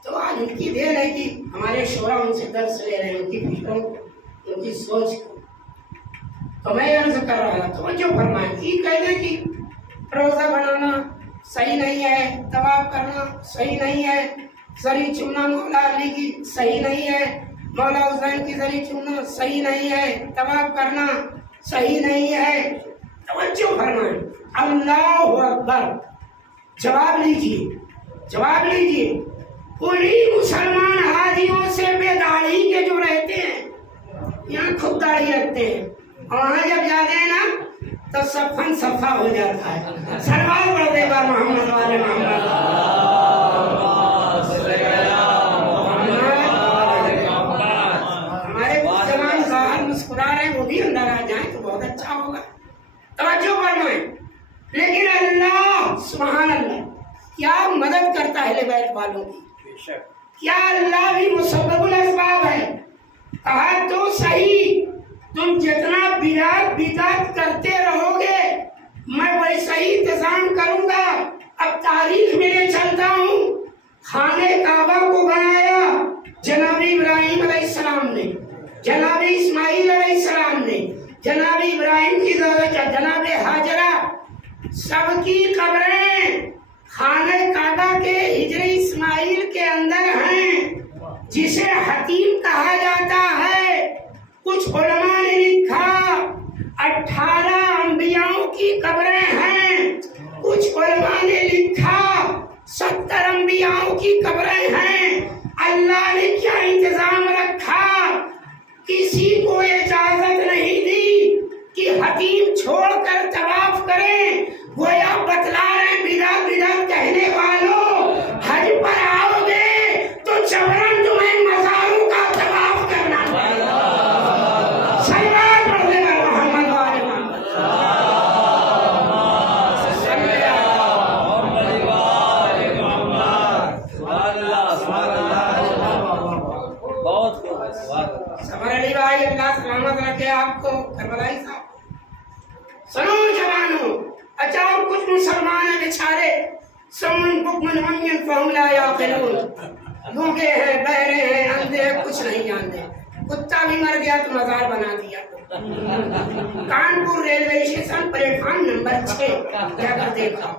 تو آج ان کی دیر ہے کہ ہمارے شعرا ان سے درس لے رہے ہیں، ان کی فکروں کو، ان کی سوچ کو۔ تو میں عرض کر رہا تھا، توجہ فرمائیں، کہ کہتے کہ روزہ بنانا صحیح نہیں ہے، طواف کرنا صحیح نہیں ہے، زری چومنا مولا علی کی صحیح نہیں ہے، مولا حسین کی زری چومنا صحیح نہیں ہے، طواف کرنا صحیح نہیں ہے۔ توجہ فرمائیں، اللہ اکبر۔ جواب لیجیے، جواب لیجیے، انہیں مسلمان حاجیوں سے بے داڑھی کے جو رہتے ہیں، یہاں خود داڑھی رکھتے ہیں، اور وہاں جب جاتے ہیں نا تو صفن صفا ہو جاتا ہے۔ سلوات پڑھ دے گا محمد والے محمد۔ ہمارے جوان باہر مسکرا رہے ہیں، وہ بھی اندر آ جائیں تو بہت اچھا ہوگا۔ توجہ فرمائیں، لیکن اللہ سبحان اللہ کیا مدد کرتا ہے اہل بیت والوں کی، کیا اللہ بھی مسبب الاسباب ہے۔ کہا تو صحیح، تم جتنا بدعت کرتے رہو گے میں ویسا ہی انتظام کروں گا۔ اب تاریخ میں لے چلتا ہوں، خانہ کعبہ کو بنایا جناب ابراہیم علیہ السلام نے، جناب اسماعیل علیہ السلام نے، جناب ابراہیم کی جناب ہاجرہ، سب کی قبریں خانہ کعبہ کے ہجر اسماعیل کے اندر ہیں، جسے حتیم کہا جاتا ہے۔ کچھ علماء نے لکھا 18 انبیاءوں کی اللہ نے کیا انتظام رکھا، کسی کو اجازت نہیں دی کہ حتیم چھوڑ کر طواف کریں. گویا بتلا رہے بدعت بدعت کہنے والوں، حج پر آؤ گے تو جبرن تمہیں مزاروں کا طواف کرنا پڑے. صلوات پڑھنے والے محمد وآل محمد. سمر علی بھائی اللہ سلامت رکھے آپ کو. کربلائی صاحب سنو جوانوں، اچھا اور کچھ مسلمان ہیں بیچارے سمن بکمن عمین فہم لا یعقلون، گونگے ہیں، بہرے ہیں، اندھے ہیں، کچھ نہیں جانتے. کتا بھی مر گیا تو مزار بنا دیا. Kanpur railway station plate form number 6 جا کر دیکھا،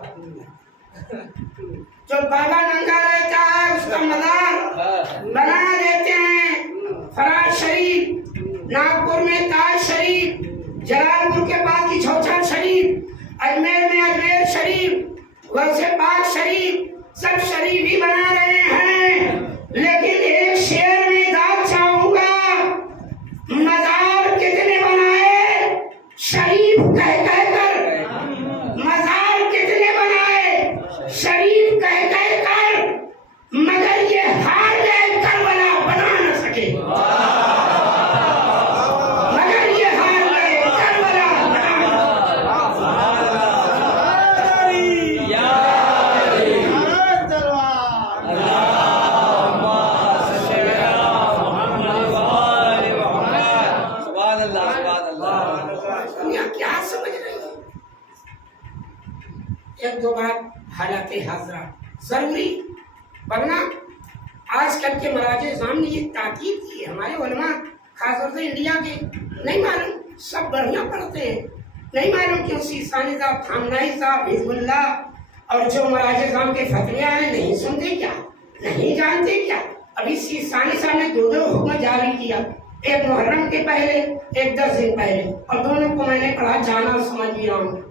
جو بابا ننگا رہتا ہے اس کا مزار بنا دیتے ہیں. فرار شریف، ناگپور میں تاج شریف، جلال پور کے پاس کی چھوچا شریف، اجمیر میں اجمیر شریف، غوث پاک شریف، سب شریف ہی بنا رہے ہیں. لیکن ایک شعر میں داد چاہوں گا، مزار کتنے بنائے شریف کہہ کہہ کر، مزار کتنے بنائے شریف کہہ کہہ کر، مگر یہ ہار گئے کربلا بنا نہ سکے. ایک دو بات حالات حاضرات ضروری، ورنہ آج کل کے مراجع نظام نے یہ تاکید کی ہے. ہمارے علماء خاص طور سے انڈیا کے نہیں معلوم، سب بڑھیا پڑھتے ہیں، نہیں معلوم کیوں سیستانی صاحب، خامنائی صاحب، حزب اللہ اور جو مراجع نظام کے فتوے آئے نہیں سنتے کیا، نہیں جانتے کیا. ابھی سیستانی صاحب نے 2 حکم جاری کیا، ایک محرم کے پہلے، ایک 10 دن پہلے، اور دونوں کو میں نے پڑھا جانا اور سمجھ بھی رہا ہوں.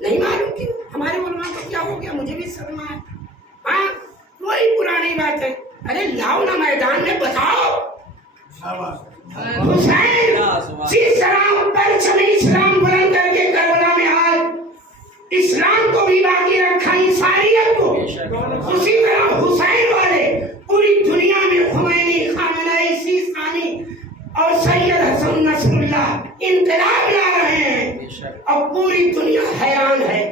نہیں معلوم کیوں ہمارے علماء کو کیا ہو گیا، مجھے بھی صدمہ ہے. ہاں وہی پرانی بات ہے. ارے لاؤ نا میدان میں بتاؤ. حسین جس طرح پرچم اسلام بلند کر کے کربلا میں آج اسلام کو بھی باقی رکھا، عیسائیت کو، اسی طرح حسین والے پوری دنیا میں خمینی، خامنائی، سیستانی اور سید حسن نصر اللہ انقلاب لا رہے ہیں، اور پوری دنیا حیران ہے.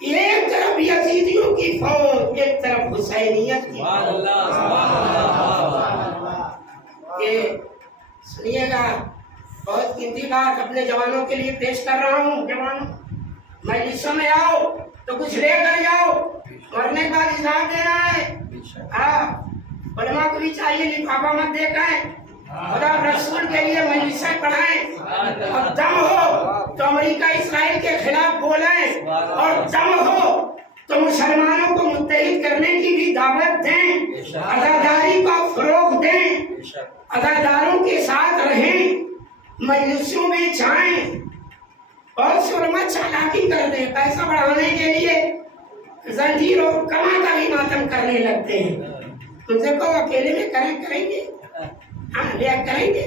ایک طرف یزیدیوں کی فوج، ایک طرف حسینیت کی فوج. یہ سنیے گا، بہت قیمتی بات اپنے جوانوں کے لیے پیش کر رہا ہوں. جوانوں مجلسوں میں آؤ تو کچھ لے کر جاؤ، مرنے کے بعد حساب دینا ہے. ہاں علماء کو بھی چاہیے لفافہ مت دے کر خدا رسول کے لیے مجلسیں پڑھائیں، اور دم ہو تو امریکہ اسرائیل کے خلاف بولیں، اور دم ہو تو مسلمانوں کو متحد کرنے کی بھی دعوت دیں، عزاداری کا فروغ دیں، عزاداروں کے ساتھ رہیں، مجلسوں میں جائیں. بہت سے علماء چالاکی کر دیں، پیسہ بڑھانے کے لیے زنجیر اور کما کا بھی ماتم کرنے لگتے ہیں. ان سے کہو اکیلے میں کریں گے، ہاں لیا کریں گے.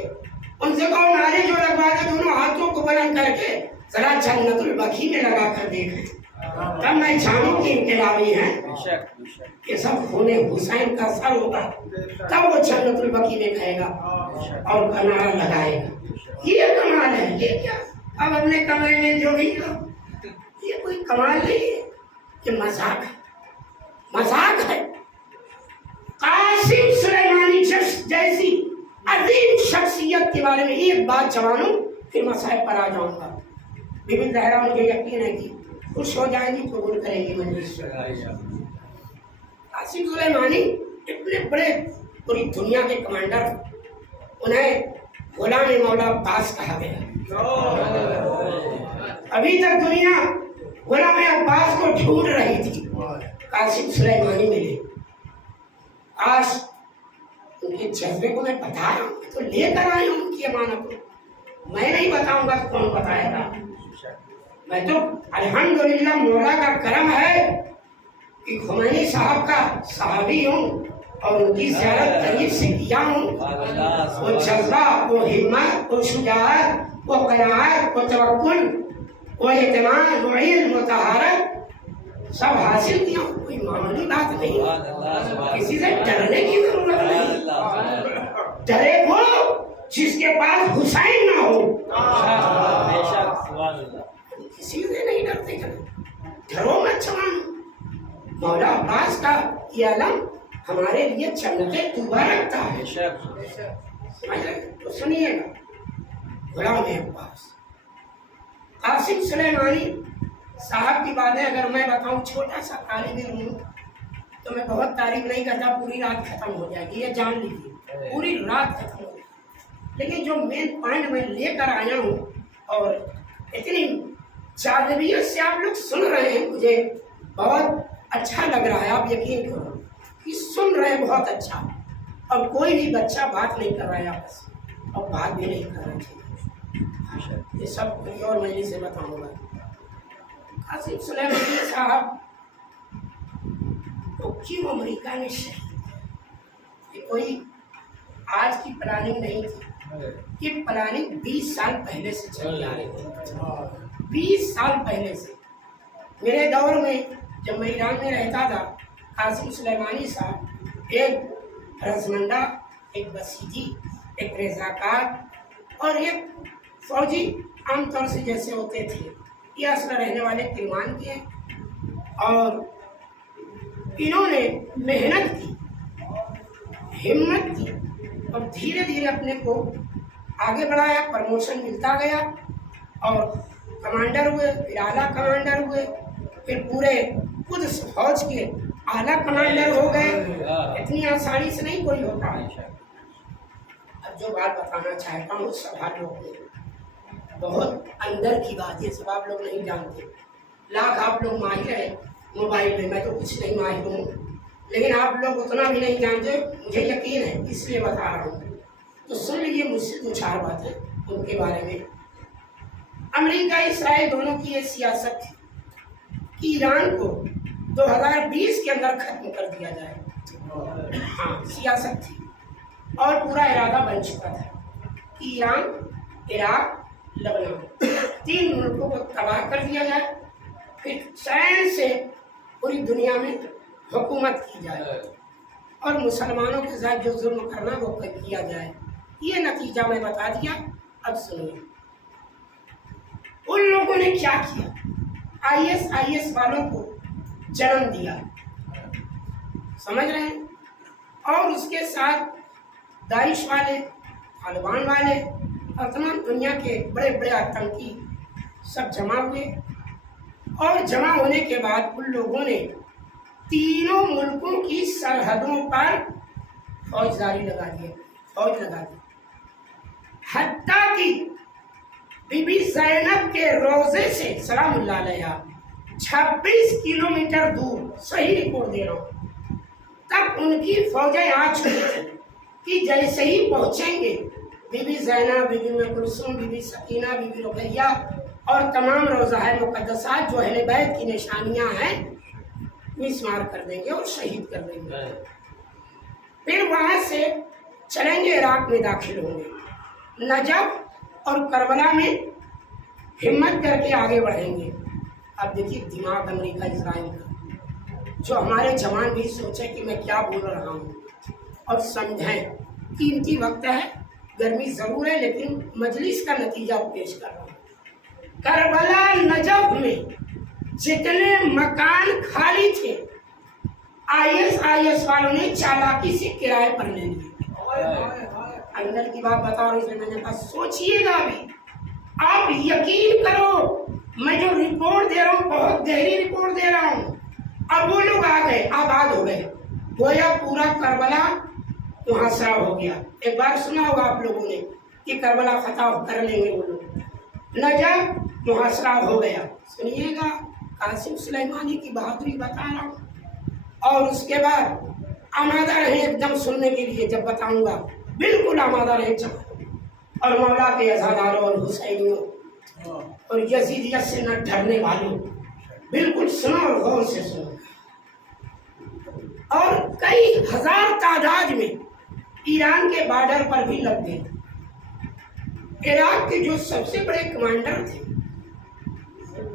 ان سے کہو نعرے جو لگوا دے دونوں ہاتھوں کو بلند کر کے ذرا جنت البقیع میں لگا کر دیکھیں، تب میں جانوں کی انقلابی ہیں کہ سب خون حسین کا سر ہوگا، تب وہ جنت البقیع میں کہے گا اور نعرہ لگائے گا. یہ کمال ہے. یہ کیا اب اپنے کمرے میں جو بھی ہو، یہ کوئی کمال نہیں ہے، یہ مذاق ہے، مذاق ہے. قاسم سلیمانی جیسی عظیم شخصیت کے بارے میں ایک بات جوانوں، پھر مسائل پر آ جاؤں گا. بی بی زہرا مجھے یقین ہے کہ خوش ہو جائیں گی، قبول کریں گی مجلس. قاسم سلیمانی اتنے بڑے پوری دنیا کے کمانڈر، انہیں غلام مولا عباس کہا گیا. ابھی تک دنیا غلام عباس کو ڈھونڈ رہی تھی، قاسم سلیمانی ملے. آج ان کے جذبے کو میں بتا رہا ہوں، تو لے کر آئی ہوں ان کی امانت کو. میں نہیں بتاؤں گا تو کون بتائے گا. میں تو الحمدللہ مولا کا کرم ہے کہ خمینی صاحب کا صحابی ہوں، اور ان کی زیارت قریب سے کیا ہوں. وہ جذبہ، وہ ہمت، وہ شجاعت، وہ قناعت، وہ توکل، وہ اعتماد، وہ علم، وہ طہارت سب حاصل کیا ہوں. کوئی معمولی بات نہیں. کسی سے ڈرنے کی ضرورت نہیں. ڈرے وہ جس کے پاس حسین نہ ہو. کسی سے نہیں ڈرتے. ڈرو مت جوان. مولا عباس کا یہ علم ہمارے لیے جنت طوبہ رکھتا ہے. تو سنیے گا. غلام عباس قاسم سلیمانی صاحب کی باتیں اگر میں بتاؤں، چھوٹا سا طالب علم ہوں تو میں بہت تعریف نہیں کرتا، پوری رات ختم ہو جائے گی، یہ جان لیجیے پوری رات ختم ہو جائے گی. لیکن جو مین پوائنٹ میں لے کر آیا ہوں اور اتنی جاذبیت سے آپ لوگ سن رہے ہیں، مجھے بہت اچھا لگ رہا ہے. آپ یقین کرو کہ سن رہے ہیں بہت اچھا. اور کوئی بھی بچہ بات نہیں کر رہا ہے آپس میں، اور بات بھی نہیں کر رہا ہے. یہ سب کوئی اور مجلس سے بتاؤں گا. قاسم سلیمانی صاحب تو کیوں امریکہ میں شہید؟ یہ کوئی آج کی پلاننگ نہیں تھی. یہ پلاننگ 20 سال پہلے سے چلی آ رہی تھی. 20 سال پہلے سے. میرے دور میں جب میں ایران میں رہتا تھا، قاسم سلیمانی صاحب ایک رزمندہ، ایک بسیجی، ایک رضاکار اور ایک فوجی عام طور سے جیسے ہوتے تھے، یہ اصل رہنے والے کرمان کے. اور انہوں نے محنت کی، ہمت کی اور دھیرے دھیرے اپنے کو آگے بڑھایا. پروموشن ملتا گیا اور کمانڈر ہوئے، پھر اعلیٰ کمانڈر ہوئے، پھر پورے قدس فوج کے اعلیٰ کمانڈر ہو گئے. اتنی آسانی سے نہیں کوئی ہوتا ہے. اب جو بات بتانا چاہتا ہوں سب آپ لوگ نے بہت اندر کی بات، یہ سب آپ لوگ نہیں جانتے. لاکھ آپ لوگ ماہر ہیں موبائل میں، میں تو کچھ نہیں ماہر ہوں، لیکن آپ لوگ اتنا بھی نہیں جانتے. مجھے یقین ہے اس لیے بتا رہا ہوں. تو سن لیجیے مجھ سے 2-4 باتیں ان کے بارے میں. امریکہ اسرائیل دونوں کی یہ سیاست تھی کہ ایران کو 2020 کے اندر ختم کر دیا جائے. ہاں سیاست تھی اور پورا ارادہ بن چکا تھا کہ ایران، عراق، لبنان 3 ملکوں کو تباہ کر دیا جائے، پھر چین سے پوری دنیا میں حکومت کی جائے اور مسلمانوں کے ساتھ جو ظلم کرنا وہ کیا جائے. یہ نتیجہ میں بتا دیا. اب سنیے ان لوگوں نے کیا کیا. آئی ایس والوں کو جنم دیا، سمجھ رہے ہیں، اور اس کے ساتھ داعش والے، طالبان والے اور تمام دنیا کے بڑے بڑے آتنکی سب جمع ہوئے. اور جمع ہونے کے بعد ان لوگوں نے تینوں ملکوں کی سرحدوں پر فوجداری لگا دی. حتیٰ کہ بی بی زینب کے روضے سے سلام اللہ علیہ 26 کلومیٹر دور، صحیح رپورٹ دے رہا ہوں، تب ان کی فوجیں آ چکی تھیں کہ جیسے ہی پہنچیں گے بی بی زینب، بی بی ام کلثوم، بی بی سکینہ، بی بی رقیہ اور تمام روضہ مقدسات جو اہل بیت کی نشانیاں ہیں مسمار کر دیں گے اور شہید کر دیں گے. پھر وہاں سے چلیں گے، عراق میں داخل ہوں گے، نجف اور کربلا میں ہمت کر کے آگے بڑھیں گے. اب دیکھیے دماغ امریکہ اسرائیل کا، جو ہمارے جوان بھی سوچیں کہ میں کیا بول رہا ہوں اور سمجھیں. قیمتی وقت ہے، گرمی ضرور ہے، لیکن مجلس کا نتیجہ پیش کر رہا ہوں. کربلا نجف میں جتنے مکان خالی تھے آئی ایس والوں نے چالاکی سے کرائے پر لے لیے. اندر کی بات بتا رہا ہوں، اس لیے میں نے کہا سوچئے گا بھی. آپ یقین کرو میں جو رپورٹ دے رہا ہوں بہت گہری رپورٹ دے رہا ہوں. اب وہ لوگ آ گئے، آباد ہو گئے، گویا پورا کربلا محاصرہ ہو گیا. ایک بار سنا ہوگا آپ لوگوں نے کہ کربلا فتح کر لیں گے وہ لوگ. نجف محاصرہ ہو گیا. سنیے گا قاسم سلیمانی کی بہادری بتا رہا ہوں. اور اس کے بعد آمادہ رہے ایک دم سننے کے لیے، جب بتاؤں گا بالکل آمادہ رہے. اور مولا کے عزاداروں اور حسینیوں اور یزیدیت سے نہ ڈرنے والوں بالکل سنو اور غور سے سنو. اور کئی ہزار تعداد میں ایران کے بارڈر پر بھی لگ گئے. عراق کے جو سب سے بڑے کمانڈر تھے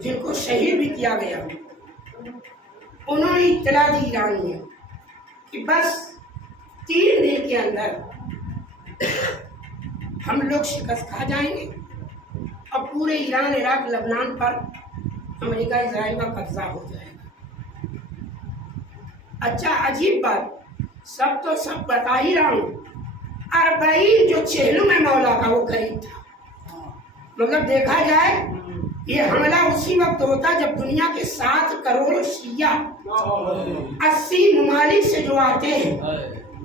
جن کو شہید بھی کیا گیا، انہوں نے اطلاع دی ایران میں کہ بس 3 دن کے اندر ہم لوگ شکست کھا جائیں گے اور پورے ایران، عراق، لبنان پر امریکہ اسرائیل کا قبضہ ہو جائے گا. اچھا عجیب بات، سب تو سب بتا ہی رہا ہوں، 40 جو چہلوں میں مولا کا وہ قریب تھا. مطلب دیکھا جائے یہ حملہ اسی وقت ہوتا جب دنیا کے 7 کروڑ شیعہ 80 ممالک سے جو آتے ہیں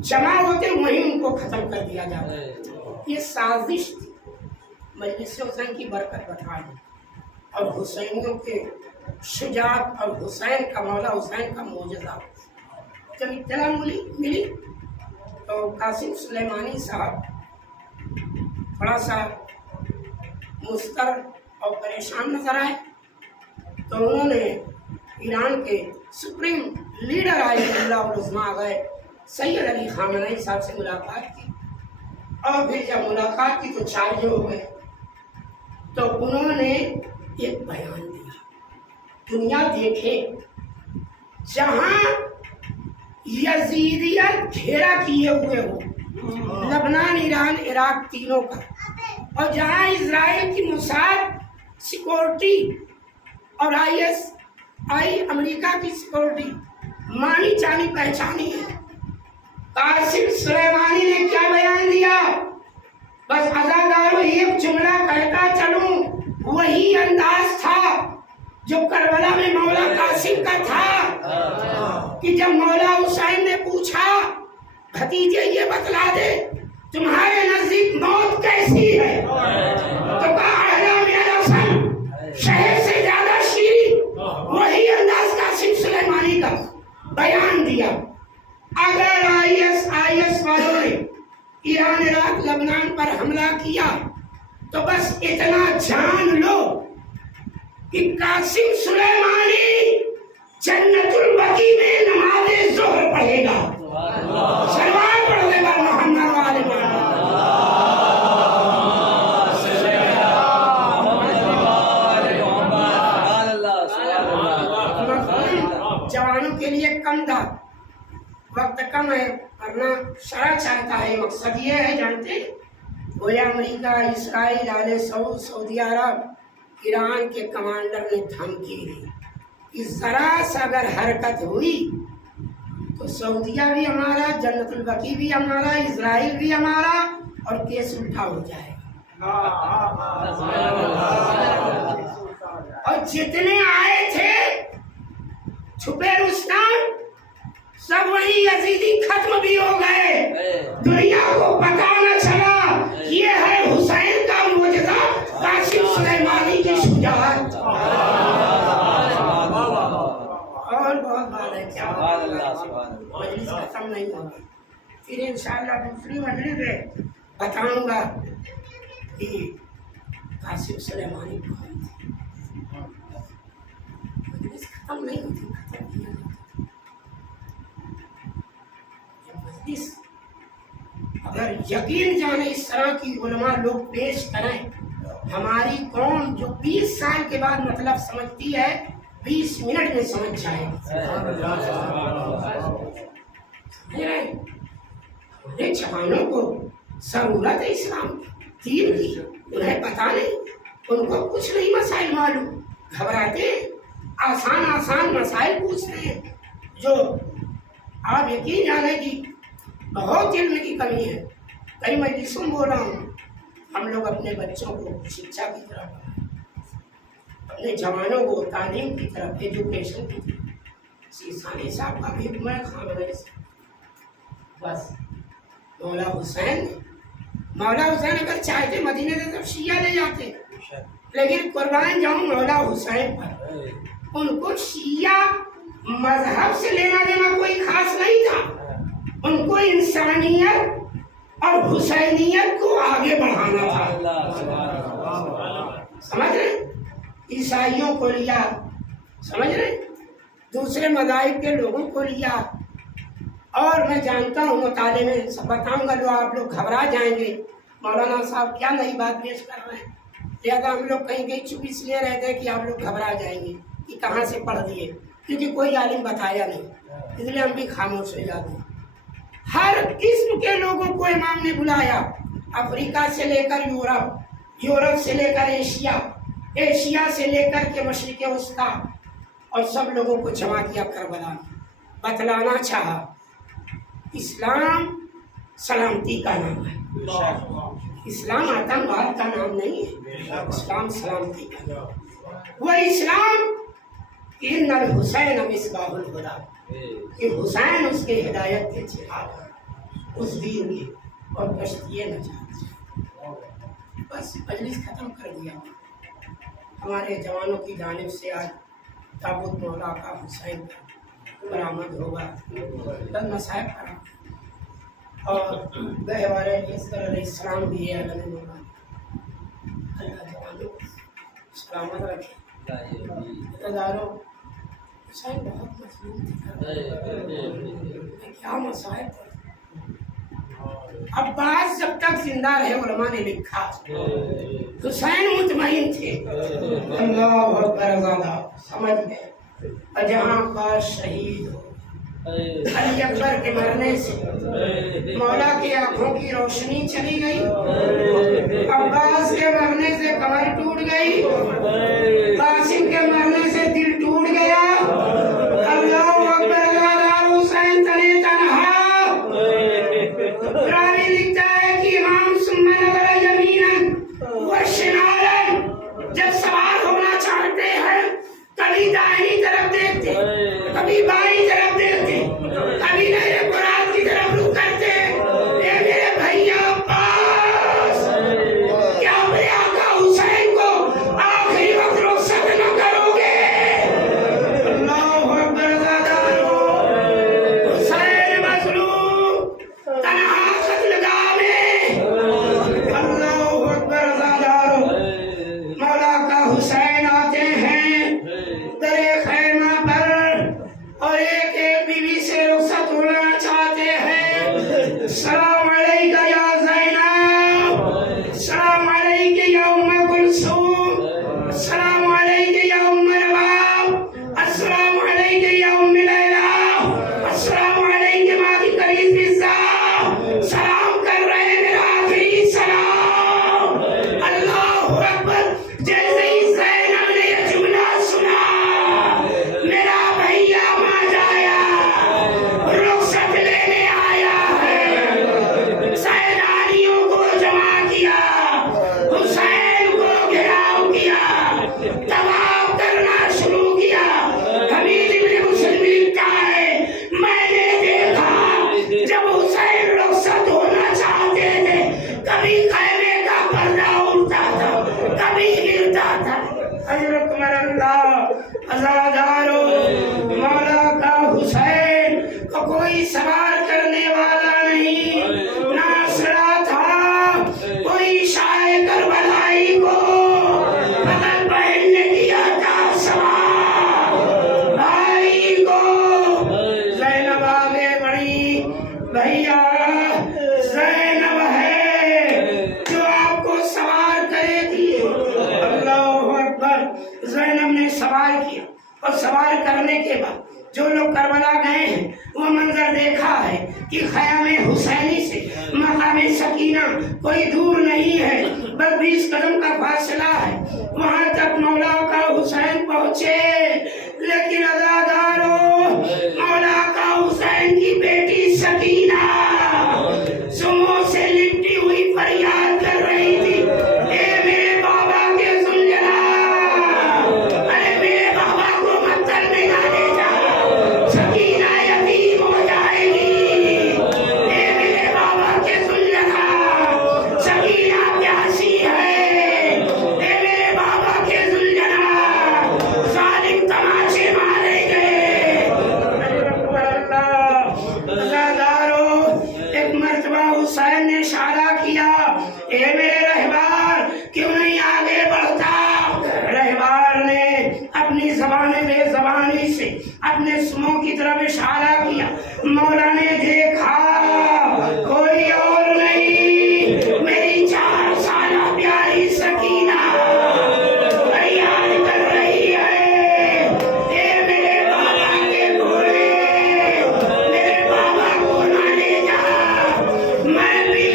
جمع ہوتے، وہیں ان کو ختم کر دیا جاتا. یہ سازش تھی. مجلس حسین کی برکت بتا دی اور حسینیوں کے شجاعت اور حسین کا، مولا حسین کا معجزہ. جب اطلاع ملی تو قاسم سلیمانی صاحب تھوڑا سا مضطرب اور پریشان نظر آئے، تو انہوں نے ایران کے سپریم لیڈر آئے اللہ العظمہ گئے سید علی خامنئی صاحب سے ملاقات کی، اور پھر جب ملاقات کی تو چارج ہو گئے. تو انہوں نے ایک بیان دیا، دنیا دیکھے جہاں یزیدیت گھیرا کیے ہوئے ہو، لبنان، ایران، عراق تینوں کا، اور جہاں اسرائیل کی موساد سیکورٹی اور ISI امریکہ کی سیکورٹی مانی چانی پہچانی ہے. قاسم سلیمانی نے کیا بیان دیا؟ بس عزادارو ایک جملہ کہتا چلوں، وہی انداز تھا جو کربلا میں مولا قاسم کا تھا کہ جب مولا حسین نے پوچھا بھتیجے یہ بتلا دے تمہارے نزدیک موت کیسی ہے، تو کہا اعلیٰ من الحسن، شہر سے زیادہ شیریں. وہی انداز قاسم سلیمانی کا بیان دیا. اگر IS والوں نے ایران، عراق، لبنان پر حملہ کیا تو بس اتنا جان لو کہ قاسم سلیمانی جنت البقیع میں نماز ظہر پڑھے گا. سلوات پڑھو گے بار محمد والے جوانوں کے لیے کم تھا، وقت کم ہے ورنہ شرع چاہتا ہے. مقصد یہ ہے جانتے، گویا امریکہ، اسرائیل، آل سعود، سعودی عرب، ایران کے کمانڈر نے دھمکی دی کہ ذرا سا اگر حرکت ہوئی تو سعودیہ بھی ہمارا، جنت البقیع بھی ہمارا، اسرائیل بھی ہمارا، اور کیس الٹا ہو جائے گا. اور جتنے آئے تھے چھپے رستم سب وہی یزیدی ختم بھی ہو گئے. دنیا کو پتا نہ چلا یہ ہے حسین کا معجزہ، قاسم سلیمانی کی شجاعت. اور بہت بات ہے، کیا مجلس ختم نہیں ہوگی. پھر انشاءاللہ دوسری مجلس میں بتاؤں گا کہ قاسم سلیمانی کون تھے. مجلس ختم نہیں ہوتی، ختم کیا جاتا. اگر یقین جانے اس طرح کی علماء لوگ پیش کریں، ہماری قوم جو 20 سال کے بعد مطلب سمجھتی ہے 20 منٹ میں سمجھ جائے. ہمارے جوانوں کو ضرورت ہے اسلام دین کی، انہیں پتا نہیں، ان کو کچھ نہیں مسائل معلوم، گھبراتے ہیں، آسان مسائل پوچھتے ہیں جو آپ یقین جانے کی بہت علم کی کمی ہے. کئی مجلسوں میں بول رہا ہوں، ہم لوگ اپنے بچوں کو شکشا کی طرف، اپنے جوانوں کو تعلیم کی طرف، ایجوکیشن کی طرف. سیسانی صاحب کا بھی میں خامنئی سے بس مولا حسین اگر چاہتے مدینے سے سب شیعہ لے جاتے، لیکن قربان جاؤں مولا حسین پر. ان کو شیعہ مذہب سے لینا دینا کوئی خاص نہیں تھا، ان کو انسانیت اور حسینیت کو آگے بڑھانا تھا. سمجھ رہے؟ عیسائیوں کو لیا، سمجھ رہے، دوسرے مذاہب کے لوگوں کو لیا، اور میں جانتا ہوں مطالعے میں سب بتاؤں گا، جو آپ لوگ گھبرا جائیں گے مولانا صاحب کیا نئی بات پیش کر رہے ہیں، لہٰذا ہم لوگ کہیں گے چپ اس لیے رہتے کہ آپ لوگ گھبرا جائیں گے کہ کہاں سے پڑھ دیے، کیونکہ کوئی عالم بتایا نہیں، اس لیے ہم بھی خاموش ہو جاتے ہیں۔ ہر قسم کے لوگوں کو امام نے بلایا، افریقہ سے لے کر یورپ، یورپ سے لے کر ایشیا، ایشیا سے لے کر کے مشرق وسطیٰ، اور سب لوگوں کو جمع کیا کربلا میں، بتلانا چاہا اسلام سلامتی کا نام ہے، اسلام آتنکواد کا نام نہیں ہے، اسلام سلامتی کا نام ہے۔ وہ اسلام ان الحسین مصباح الہدی، کہ حسین اس کے ہدایت کے چراغ، اس دین کے اور کشتی نجات۔ بس مجلس ختم کر دیا، ہمارے جوانوں کی جانب سے آج تابوت مولا کا حسین کا برآمد ہوگا، مسائب کرا اور گئے والے علیہ السلام بھی ہے، اللہ جوانوں کو سلامت رکھے۔ اداروں حسین بہت مظلوم تھے، کیا مسائب تھے۔ عباس جب تک زندہ رہے علماء نے لکھا حسین مطمئن تھے، اللہ اکبر زیادہ سمجھ گئے، اور جہاں کا شہید ہو علی اکبر کے مرنے سے مولا کی آنکھوں کی روشنی چلی گئی، عباس کے مرنے سے کمر ٹوٹ گئی، قاسم کے مرنے سے دل ٹوٹ گیا، اللہ اکبر حسین تنے تنہا۔ راوی لکھتا ہے کہ امام ثم نظر یمینا وشمالا، جب سوار ہونا چاہتے ہیں کبھی دائیں طرف دیکھتے، کبھی بائیں طرف دیکھتے، کبھی میرے مراد کی طرف رخ کرتے، اے میرے بھیا عباس، کیا اپنے آقا حسین کو آخری وقت رخصت نہ کرو گے؟ اللہ اکبر زادارو، حسین مظلوم تنہا قتلگاہ میں، اللہ اکبر زادارو، مولا کا حسین آتے ہیں درے خیمہ پر اور ایک ایک بیوی سے رخصت ہونا چاہتے ہیں۔ سلام علیکہ یا زینب، سلام علیکہ یا ام کلثوم، سلام علیکہ یا ام رباب، السلام علیکہ یا ام لیلہ، السلام علیکہ ماں کی قریب فضا، سلام کر رہے ہیں میرا آخری سلام۔ اللہ اکبر، جیسے ہی زینب نے یہ جملہ سنا، میرا بھیا ماں جایا، رخصت لینے آیا ہے، سیدانیوں کو جمع کیا، حسین کو گھیراؤ کیا، طواف کرنا شروع کیا۔ حمید ابن مسلم لکھتا ہے میں نے دیکھا جب حسین رخصت ہونا چاہتے تھے کبھی خیمے کا پردہ اڑتا تھا، کبھی گرتا تھا۔ حضرت اللہ عزادارو، مولا کا حسین کو کوئی سوار کرنے والا نہیں، ناصرہ تھا، کوئی شاہ کربلائی کو فقط بہن نے کیا تھا سوار، بھائی کو۔ زینب آگے بڑھی، بھیا زینب ہے جو آپ کو سوار کرے گی۔ اللہ اکبر، زینب نے سوار کیا، اور سوار کرنے کے بعد جو لوگ کربلا گئے ہیں وہ منظر دیکھا ہے کہ خیام حسینی سے مقام سکینہ کوئی دور نہیں ہے، بس 20 قدم کا فاصلہ ہے، وہاں تک مولا کا حسین پہنچے۔ لیکن عزادارو، مولا کا حسین کی بیٹی سکینہ سمو سے لپٹی ہوئی فریاد کر رہی تھی، اے میرے بابا کے ذوالجلال، ارے میرے بابا کو مقتل میں نہ لے جا، سکینہ یتیم ہو جائے گی، اے میرے بابا کے ذوالجلال، سکینہ پیاسی ہے، اے میرے بابا کے ذوالجلال، ظالم تماچے مارے اپنے سموں کی طرف اشارہ کیا. مولا نے دیکھا کوئی اور نہیں، میری 4 سالہ پیاری سکینہ فریاد کر رہی ہے، اے میرے بابا کے گھوڑے، میرے بابا کو نہ لے جا، میں بھی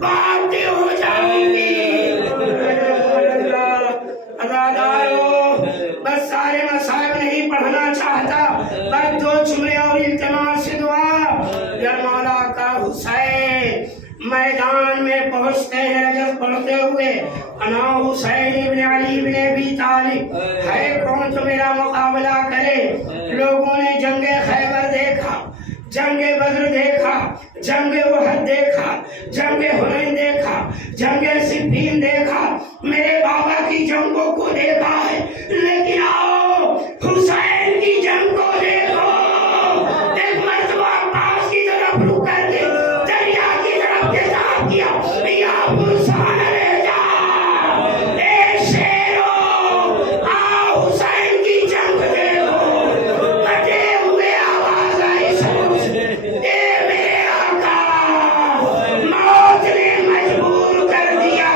بات ہو جاؤں گی. ادادارو، بس سارے مصائب نہیں پڑھنا چاہتا، بس 2 جملے اور التماس سے دعا. یا مولا کا حسین میدان میں پہنچتے ہیں رجب پڑھتے ہوئے، انا حسین ابن علی ابن ابی طالب، ہے کون جو میرا مقابلہ کرے. لوگوں نے جنگ خیبر دیکھا، جنگ بدر دیکھا، جنگ احد دیکھا، جنگ حنین دیکھا، جنگ صفین دیکھا، میرے بابا کی جنگوں کو دیکھا ہے، لیکن آؤ حسین کی جنگ کو دیکھو. ایک مرتبہ عباس کی طرف رک کر کے دریا کی طرف خطاب کیا، یا فرسان رہ جا، اے شیرو آؤ حسین کی جنگ دیکھو. کٹے ہوئے آواز آئی سمجھ، اے میرے آقا موت نے مجبور کر دیا،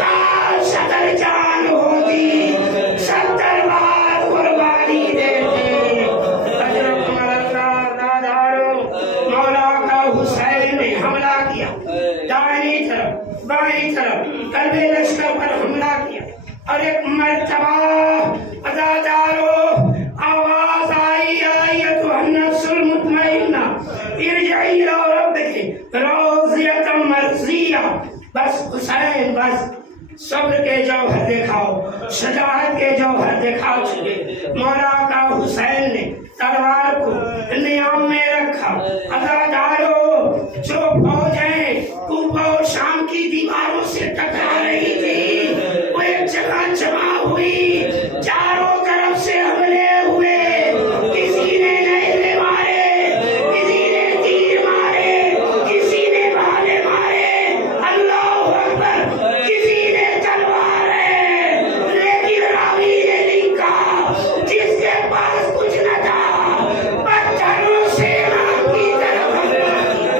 کاش 70 جان ہوتی 70 بار قربانی دیتے. حضرت دادارو، مولا کا حسین نے حملہ کیا، دائیں طرف بائیں طرف قلب لشکر پر حملہ کیا. اور ایک مرتبہ ادادارو آواز آئی، ایتھا النفس المطمئنہ ارجعی الی ربک راضیۃ مرضیہ. بس حسین، بس صبر کے جوہر دکھاؤ، شجاعت کے جوہر دکھا چکے. مولا کا حسین نے تلوار کو نیام میں رکھا. ادادارو، جو فوجیں کوفہ و شام کی دیواروں سے ٹکرا رہی تھی، وہ ایک جگہ جمع ہوئی، چاروں طرف سے حملے ہوئے. کسی نے نیزے مارے، کسی نے تیر مارے، کسی نے بھالے مارے، اللہ اکبر، کسی نے تلواریں. لیکن راوی نے لکھا جس کے پاس کچھ نہ تھا پتھروں سے راہ کی طرف حملہ کیا.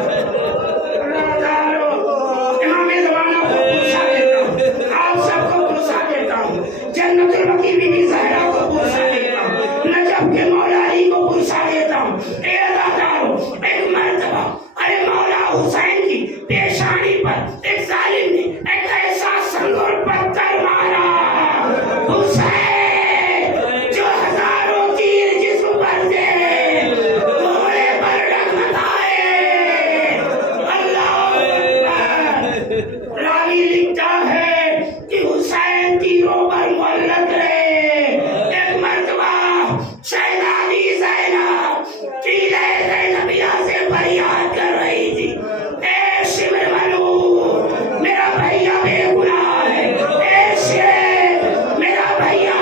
امام زمانہ کو پرسا دیتا ہوں، آپ سب کو پرسا دیتا ہوں، جنت البقیع بی زہرا کو پرسا دیتا ہوں، نجف کے مولا علی کو پرسا دیتا ہوں. اے ادادارو، ایک مرتبہ ارے مولا حسین کی پیشانی پر ایک ظالم نے ایک ایسا سنگ اور پتھر مارا، حسین جو ہزاروں تیر جسم پر تھے گھوڑے پر ڈگمگائے. اللہ اکبر. راوی لکھتا ہے کہ حسین تیروں پر معلق رہے. ایک مرتبہ شہزادی زینب قلعہ زینبیہ سے فریاد کر رہی تھی، اے شمر ملو میرا بھیا بے گناہ ہے، اے شیر میرا بھیا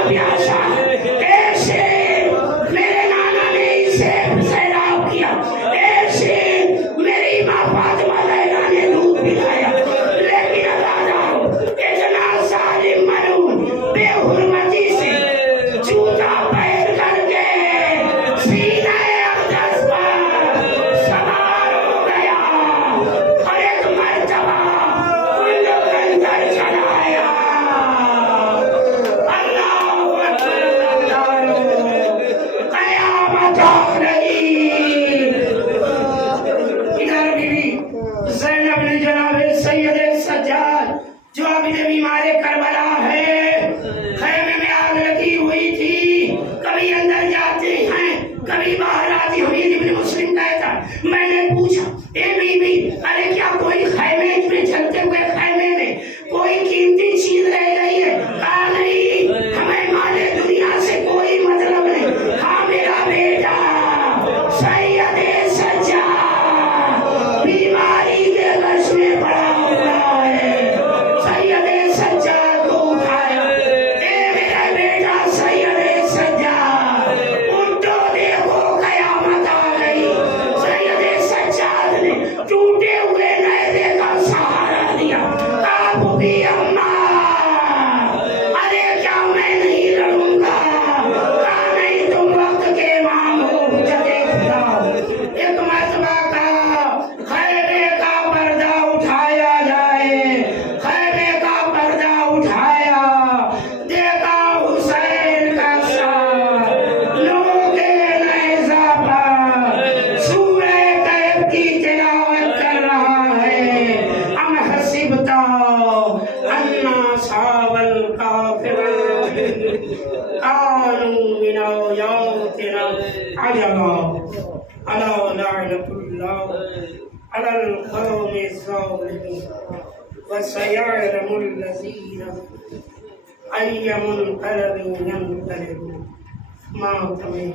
كانوا من آياتنا عجبا ألا لعنة الله على القوم الظالمين وسيعلم الذين أي منقلب ينقلبون ما تميز